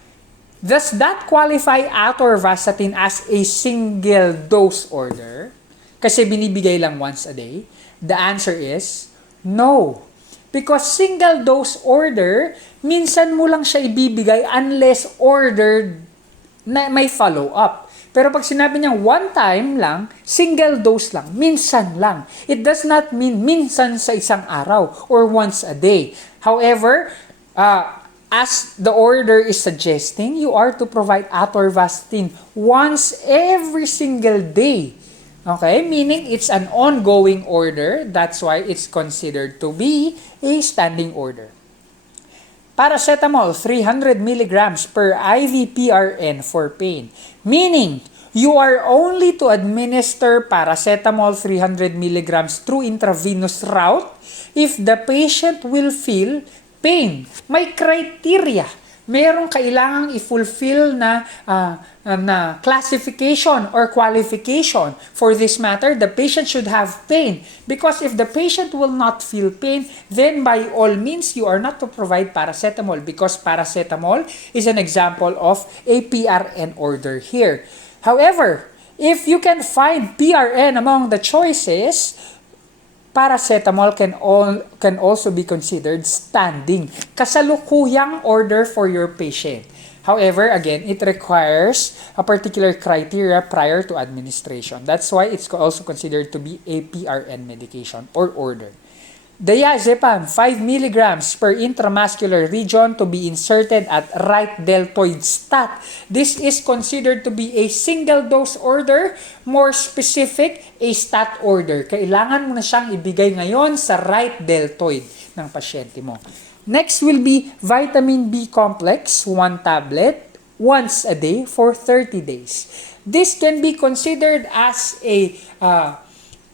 does that qualify atorvastatin as a single dose order? Kasi binibigay lang once a day. The answer is no. Because single dose order, minsan mo lang siya ibibigay unless ordered na may follow-up. Pero pag sinabi niya one time lang, single dose lang, minsan lang. It does not mean minsan sa isang araw or once a day. However, as the order is suggesting, you are to provide atorvastatin once every single day. Okay? Meaning it's an ongoing order. That's why it's considered to be a standing order. Paracetamol, 300 milligrams per IV PRN for pain. Meaning, you are only to administer paracetamol 300 milligrams through intravenous route if the patient will feel pain. May criteria. Merong kailangang i-fulfill na classification or qualification. For this matter, the patient should have pain. Because if the patient will not feel pain, then by all means, you are not to provide paracetamol because paracetamol is an example of a PRN order here. However, if you can find PRN among the choices, paracetamol can also be considered standing, kasalukuyang order for your patient. However, again, it requires a particular criteria prior to administration. That's why it's also considered to be a PRN medication or order. Diazepam, 5 milligrams per intramuscular region to be inserted at right deltoid stat. This is considered to be a single dose order, more specific, a stat order. Kailangan mo na siyang ibigay ngayon sa right deltoid ng pasyente mo. Next will be vitamin B complex, 1 tablet, once a day for 30 days. This can be considered as a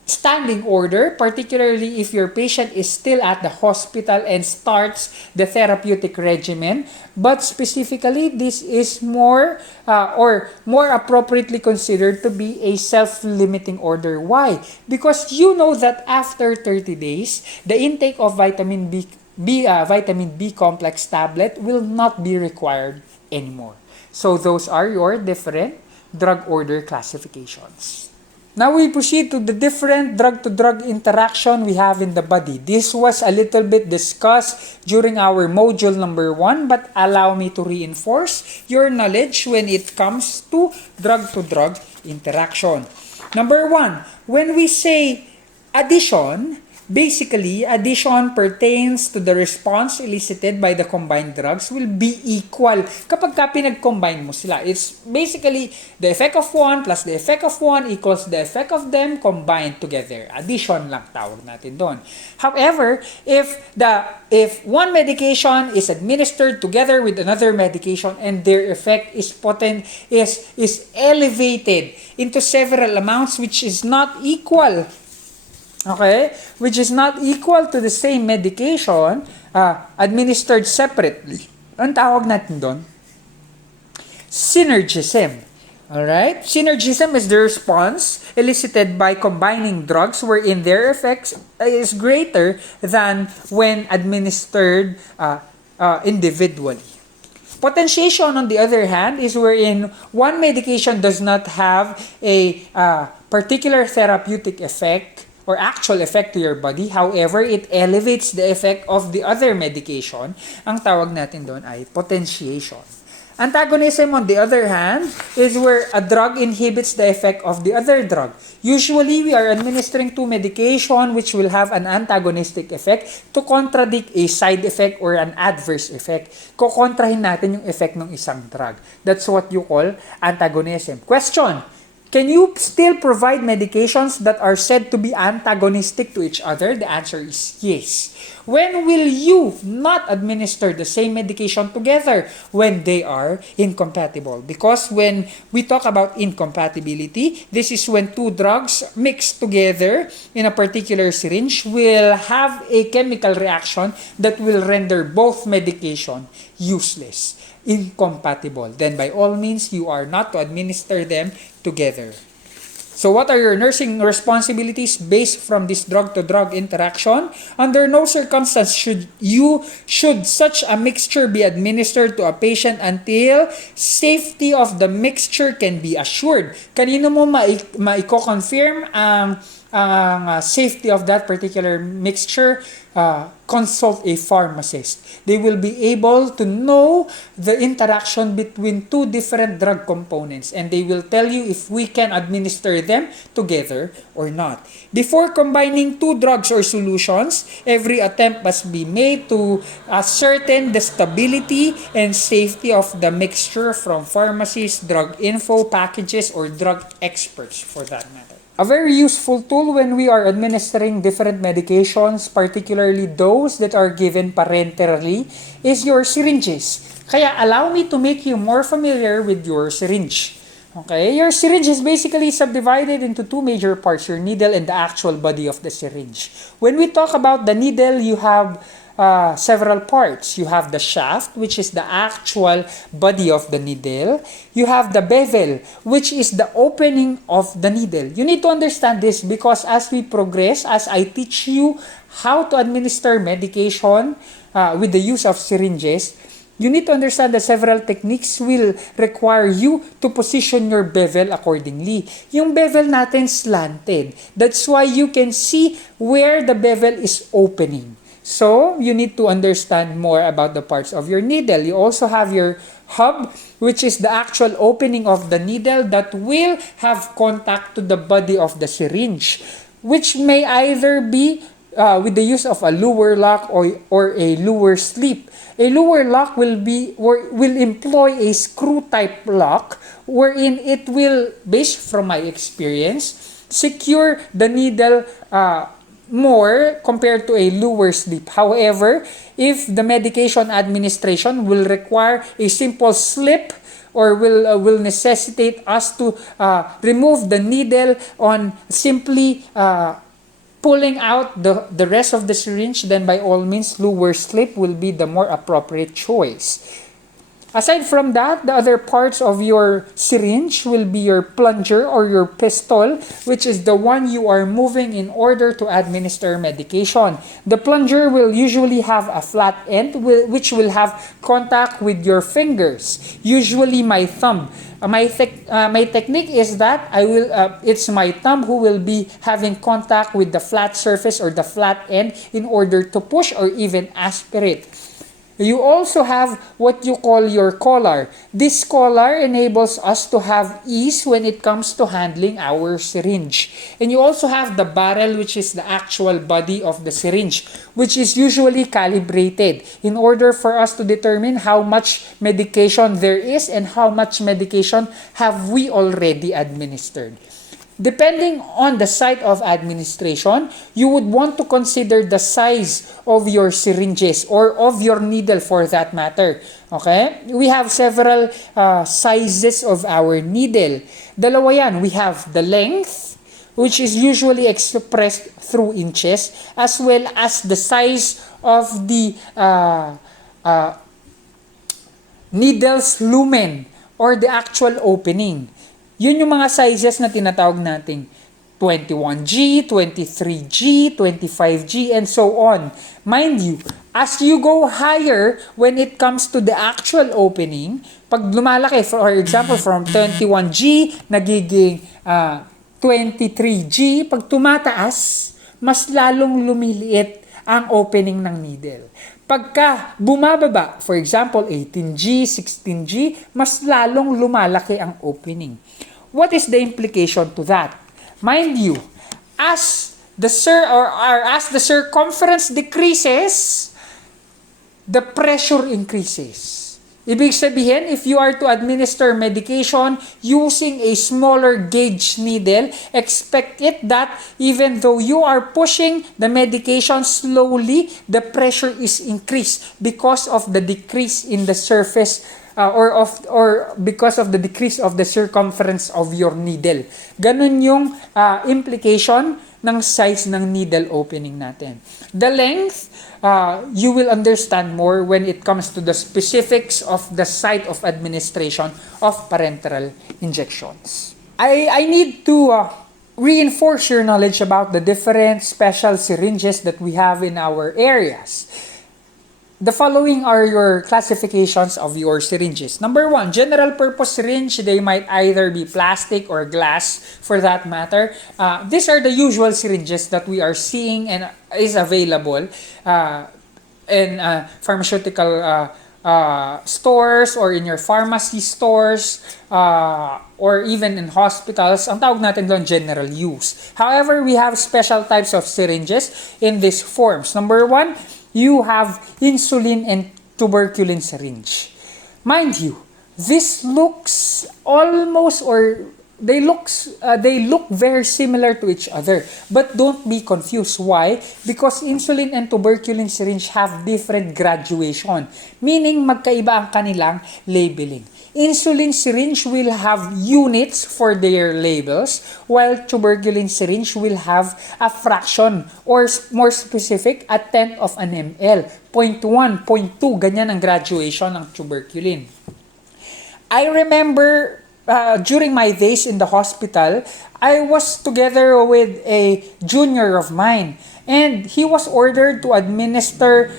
standing order, particularly if your patient is still at the hospital and starts the therapeutic regimen. But specifically, this is more appropriately considered to be a self-limiting order. Why? Because you know that after 30 days, the intake of vitamin B complex tablet will not be required anymore. So those are your different drug order classifications. Now we proceed to the different drug-to-drug interaction we have in the body. This was a little bit discussed during our module number 1, but allow me to reinforce your knowledge when it comes to drug-to-drug interaction. Number 1, when we say addition, basically, addition pertains to the response elicited by the combined drugs will be equal kapag ka pinag-combine mo sila. It's basically the effect of one plus the effect of one equals the effect of them combined together. Addition lang tawag natin doon. However, if one medication is administered together with another medication and their effect is elevated into several amounts which is not equal, okay, which is not equal to the same medication administered separately. Ang tawag natin doon? Synergism. Alright? Synergism is the response elicited by combining drugs wherein their effects is greater than when administered individually. Potentiation, on the other hand, is wherein one medication does not have a particular therapeutic effect or actual effect to your body. However, it elevates the effect of the other medication. Ang tawag natin doon ay potentiation. Antagonism, on the other hand, is where a drug inhibits the effect of the other drug. Usually, we are administering two medication which will have an antagonistic effect to contradict a side effect or an adverse effect. Kukontrahin natin yung effect ng isang drug. That's what you call antagonism. Question: can you still provide medications that are said to be antagonistic to each other? The answer is yes. When will you not administer the same medication together? When they are incompatible. Because when we talk about incompatibility, this is when two drugs mixed together in a particular syringe will have a chemical reaction that will render both medication useless, incompatible. Then by all means, you are not to administer them together. So what are your nursing responsibilities based from this drug-to-drug interaction? Under no circumstance should such a mixture be administered to a patient until safety of the mixture can be assured. Kanino mo maiko-confirm ang safety of that particular mixture? Consult a pharmacist. They will be able to know the interaction between two different drug components, and they will tell you if we can administer them together or not. Before combining two drugs or solutions, every attempt must be made to ascertain the stability and safety of the mixture from pharmacies, drug info packages, or drug experts for that matter. A very useful tool when we are administering different medications, particularly those that are given parenterally, is your syringes. Kaya allow me to make you more familiar with your syringe. Okay, your syringe is basically subdivided into two major parts, your needle and the actual body of the syringe. When we talk about the needle, you have several parts. You have the shaft, which is the actual body of the needle. You have the bevel, which is the opening of the needle. You need to understand this because as we progress, as I teach you how to administer medication with the use of syringes, you need to understand that several techniques will require you to position your bevel accordingly. Yung bevel natin slanted. That's why you can see where the bevel is opening. So, you need to understand more about the parts of your needle. You also have your hub, which is the actual opening of the needle that will have contact to the body of the syringe, which may either be with the use of a lower lock or a lower slip. A lower lock will employ a screw type lock wherein it will, based from my experience, secure the needle more compared to a lower slip. However, if the medication administration will require a simple slip or will necessitate us to remove the needle on simply pulling out the rest of the syringe, then by all means, lower slip will be the more appropriate choice. Aside from that, the other parts of your syringe will be your plunger or your pistol, which is the one you are moving in order to administer medication. The plunger will usually have a flat end which will have contact with your fingers, usually my thumb. My technique is that it's my thumb who will be having contact with the flat surface or the flat end in order to push or even aspirate. You also have what you call your collar. This collar enables us to have ease when it comes to handling our syringe. And you also have the barrel, which is the actual body of the syringe, which is usually calibrated in order for us to determine how much medication there is and how much medication have we already administered. Depending on the site of administration, you would want to consider the size of your syringes or of your needle for that matter. Okay? We have several sizes of our needle. Dalawa yan. We have the length, which is usually expressed through inches, as well as the size of the needle's lumen or the actual opening. Yun yung mga sizes na tinatawag nating 21G, 23G, 25G, and so on. Mind you, as you go higher when it comes to the actual opening, pag lumalaki, for example, from 21G, nagiging 23G, pag tumataas, mas lalong lumiliit ang opening ng needle. Pagka bumababa, for example, 18G, 16G, mas lalong lumalaki ang opening. What is the implication to that? Mind you, as the circumference decreases, the pressure increases. Ibig sabihin, if you are to administer medication using a smaller gauge needle, expect it that even though you are pushing the medication slowly, the pressure is increased because of the decrease in the surface or because of the decrease of the circumference of your needle. Ganun yung implication ng size ng needle opening natin. The length, you will understand more when it comes to the specifics of the site of administration of parenteral injections. I need to reinforce your knowledge about the different special syringes that we have in our areas. The following are your classifications of your syringes. Number 1, general purpose syringe. They might either be plastic or glass for that matter. These are the usual syringes that we are seeing and is available in pharmaceutical stores or in your pharmacy stores or even in hospitals. Ang tawag natin doon, general use. However, we have special types of syringes in these forms. Number 1, you have insulin and tuberculin syringe. Mind you, this looks almost they look very similar to each other. But don't be confused. Why? Because insulin and tuberculin syringe have different graduation, meaning magkaiba ang kanilang labeling. Insulin syringe will have units for their labels, while tuberculin syringe will have a fraction or more specific, a tenth of an ml. 0.1, 0.2, ganyan ang graduation ng tuberculin. I remember during my days in the hospital, I was together with a junior of mine, and he was ordered to administer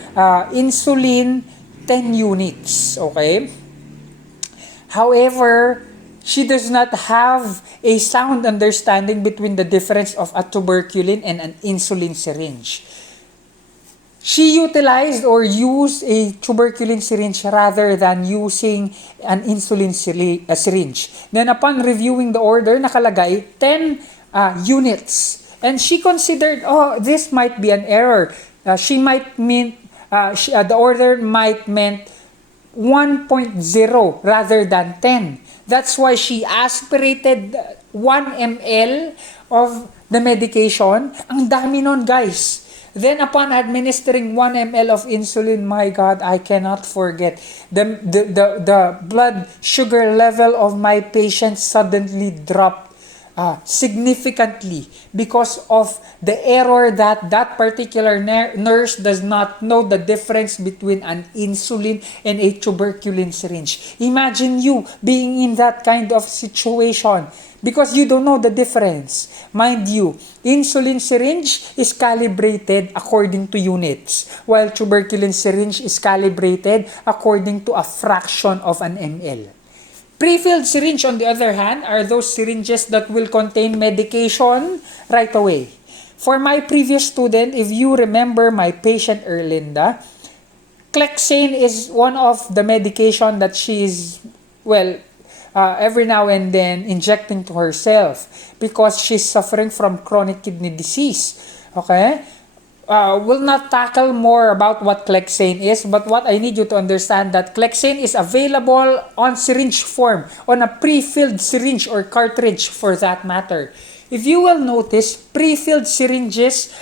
insulin 10 units, okay? However, she does not have a sound understanding between the difference of a tuberculin and an insulin syringe. She utilized or used a tuberculin syringe rather than using an insulin syringe. Then upon reviewing the order, nakalagay 10 units. And she considered, oh, this might be an error. The order might meant 1.0 rather than 10. That's why she aspirated 1 ml of the medication. Ang dami nun, guys. Then upon administering 1 ml of insulin, my God, I cannot forget. The blood sugar level of my patient suddenly dropped significantly because of the error that particular nurse does not know the difference between an insulin and a tuberculin syringe. Imagine you being in that kind of situation because you don't know the difference. Mind you, insulin syringe is calibrated according to units, while tuberculin syringe is calibrated according to a fraction of an ml. Pre-filled syringe, on the other hand, are those syringes that will contain medication right away. For my previous student, if you remember my patient Erlinda, Clexane is one of the medication that she is, every now and then injecting to herself because she's suffering from chronic kidney disease. Okay? We'll not tackle more about what Clexane is, but what I need you to understand that Clexane is available on syringe form, on a pre-filled syringe or cartridge for that matter. If you will notice, pre-filled syringes,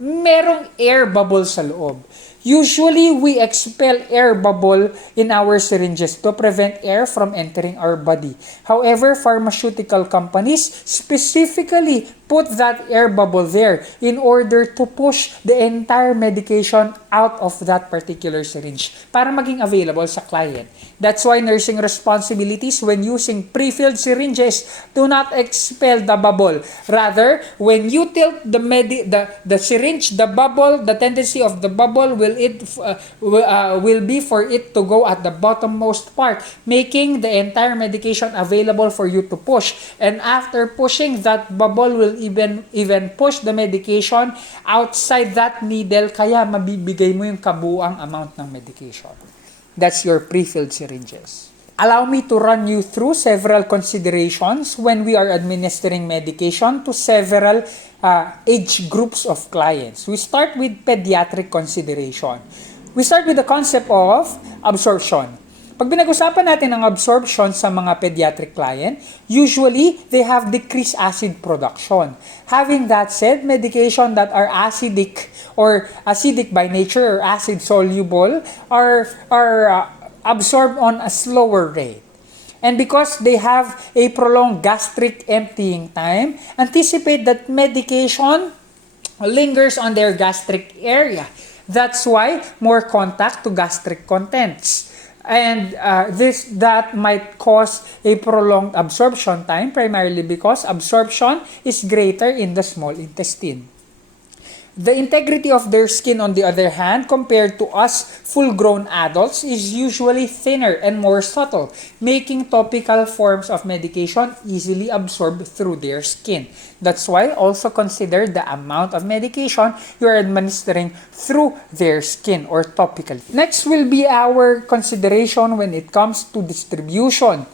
merong air bubble sa loob. Usually, we expel air bubble in our syringes to prevent air from entering our body. However, pharmaceutical companies specifically put that air bubble there in order to push the entire medication out of that particular syringe para maging available sa client. That's why nursing responsibilities when using pre-filled syringes do not expel the bubble. Rather, when you tilt the syringe, the bubble, the tendency of the bubble will be for it to go at the bottommost part, making the entire medication available for you to push. And after pushing, that bubble will even push the medication outside that needle, kaya mabibigay mo yung kabuuang amount ng medication. That's your pre-filled syringes. Allow me to run you through several considerations when we are administering medication to several age groups of clients. We start with pediatric consideration. We start with the concept of absorption. Pag pinag-usapan natin ang absorption sa mga pediatric client, usually they have decreased acid production. Having that said, medication that are acidic or acidic by nature or acid soluble are absorbed on a slower rate. And because they have a prolonged gastric emptying time, anticipate that medication lingers on their gastric area. That's why more contact to gastric contents. And that might cause a prolonged absorption time, primarily because absorption is greater in the small intestine. The integrity of their skin, on the other hand, compared to us full-grown adults, is usually thinner and more subtle, making topical forms of medication easily absorbed through their skin. That's why also consider the amount of medication you are administering through their skin or topically. Next will be our consideration when it comes to distribution.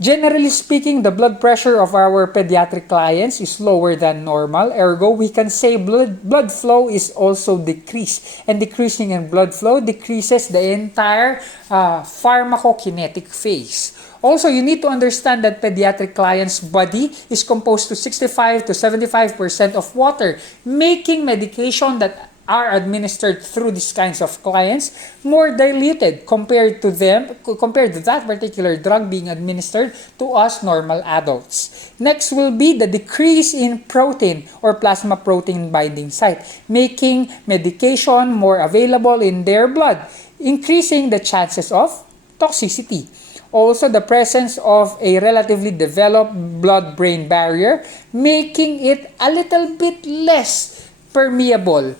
Generally speaking, the blood pressure of our pediatric clients is lower than normal. Ergo, we can say blood flow is also decreased. And decreasing in blood flow decreases the entire pharmacokinetic phase. Also, you need to understand that pediatric clients' body is composed to 65 to 75% of water, making medication that are administered through these kinds of clients more diluted compared to that particular drug being administered to us normal adults. Next will be the decrease in protein or plasma protein binding site, making medication more available in their blood, increasing the chances of toxicity. Also, the presence of a relatively developed blood-brain barrier, making it a little bit less permeable,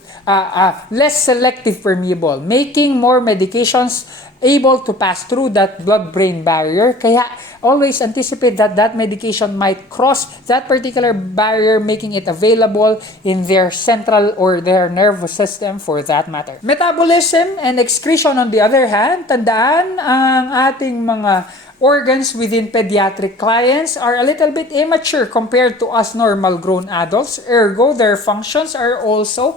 less selective permeable, making more medications able to pass through that blood-brain barrier. Kaya always anticipate that that medication might cross that particular barrier, making it available in their central or their nervous system for that matter. Metabolism and excretion on the other hand, tandaan ang ating mga organs within pediatric clients are a little bit immature compared to us normal grown adults. Ergo, their functions are also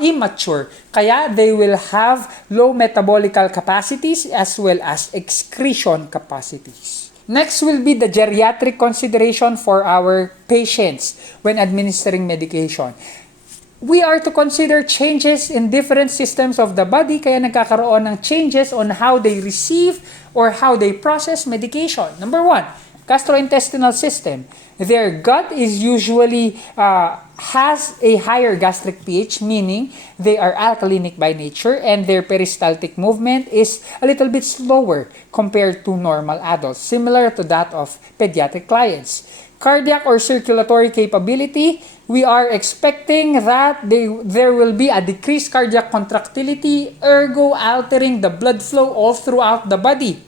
immature. Kaya they will have low metabolical capacities as well as excretion capacities. Next will be the geriatric consideration for our patients when administering medication. We are to consider changes in different systems of the body, kaya nagkakaroon ng changes on how they receive or how they process medication. Number one, gastrointestinal system. Their gut is usually has a higher gastric pH, meaning they are alkalinic by nature, and their peristaltic movement is a little bit slower compared to normal adults, similar to that of pediatric clients. Cardiac or circulatory capability, we are expecting that there will be a decreased cardiac contractility, ergo altering the blood flow all throughout the body.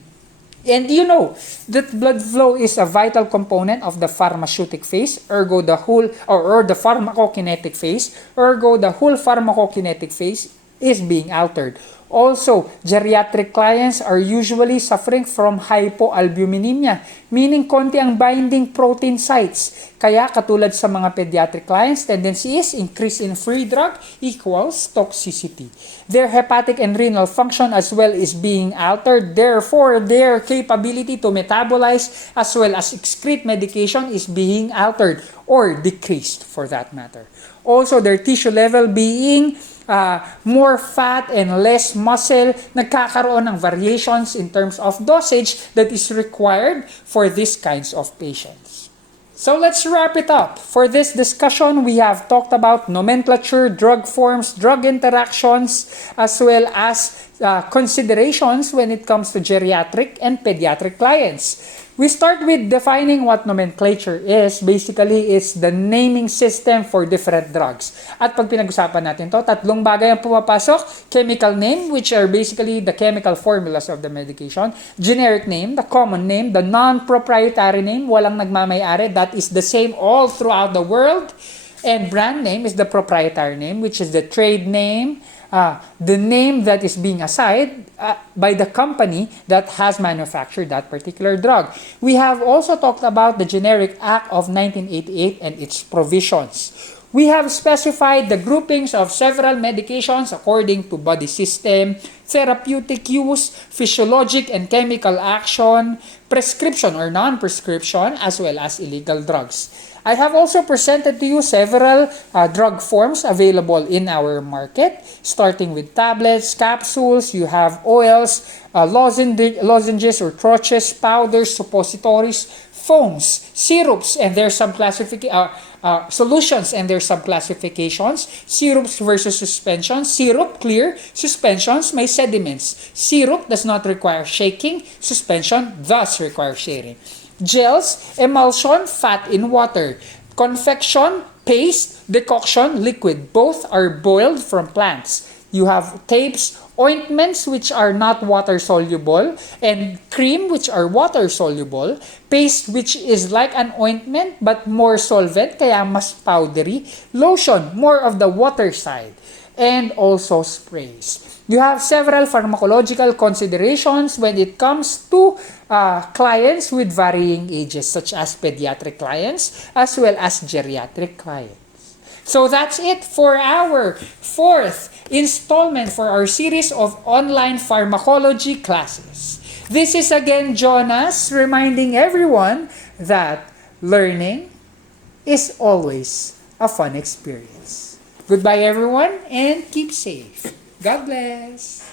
And you know that blood flow is a vital component of the pharmaceutic phase, ergo the whole, or the pharmacokinetic phase, ergo the whole pharmacokinetic phase is being altered. Also, geriatric clients are usually suffering from hypoalbuminemia, meaning konti ang binding protein sites. Kaya katulad sa mga pediatric clients, tendency is increase in free drug equals toxicity. Their hepatic and renal function as well is being altered. Therefore, their capability to metabolize as well as excrete medication is being altered or decreased for that matter. Also, their tissue level being more fat and less muscle, nagkakaroon ng variations in terms of dosage that is required for these kinds of patients. So let's wrap it up. For this discussion, we have talked about nomenclature, drug forms, drug interactions, as well as considerations when it comes to geriatric and pediatric clients. We start with defining what nomenclature is. Basically, it's the naming system for different drugs. At pag pinag-usapan natin to, tatlong bagay ang pumapasok. Chemical name, which are basically the chemical formulas of the medication. Generic name, the common name. The non-proprietary name, walang nagmamayari. That is the same all throughout the world. And brand name is the proprietary name, which is the trade name. The name that is being assigned by the company that has manufactured that particular drug. We have also talked about the Generic Act of 1988 and its provisions. We have specified the groupings of several medications according to body system, therapeutic use, physiologic and chemical action, prescription or non-prescription, as well as illegal drugs. I have also presented to you several drug forms available in our market, starting with tablets, capsules, you have oils, lozenges or troches, powders, suppositories, foams, syrups, and their solutions and their subclassifications. Syrups versus suspension. Syrup, clear. Suspensions, may sediments. Syrup does not require shaking. Suspension does require shaking. Gels, emulsion, fat in water. Confection, paste, decoction, liquid. Both are boiled from plants. You have tapes, ointments which are not water soluble, and cream which are water soluble. Paste which is like an ointment but more solvent, kaya mas powdery. Lotion, more of the water side. And also sprays. You have several pharmacological considerations when it comes to clients with varying ages, such as pediatric clients as well as geriatric clients. So that's it for our fourth installment for our series of online pharmacology classes. This is again Jonas reminding everyone that learning is always a fun experience. Goodbye everyone and keep safe. God bless.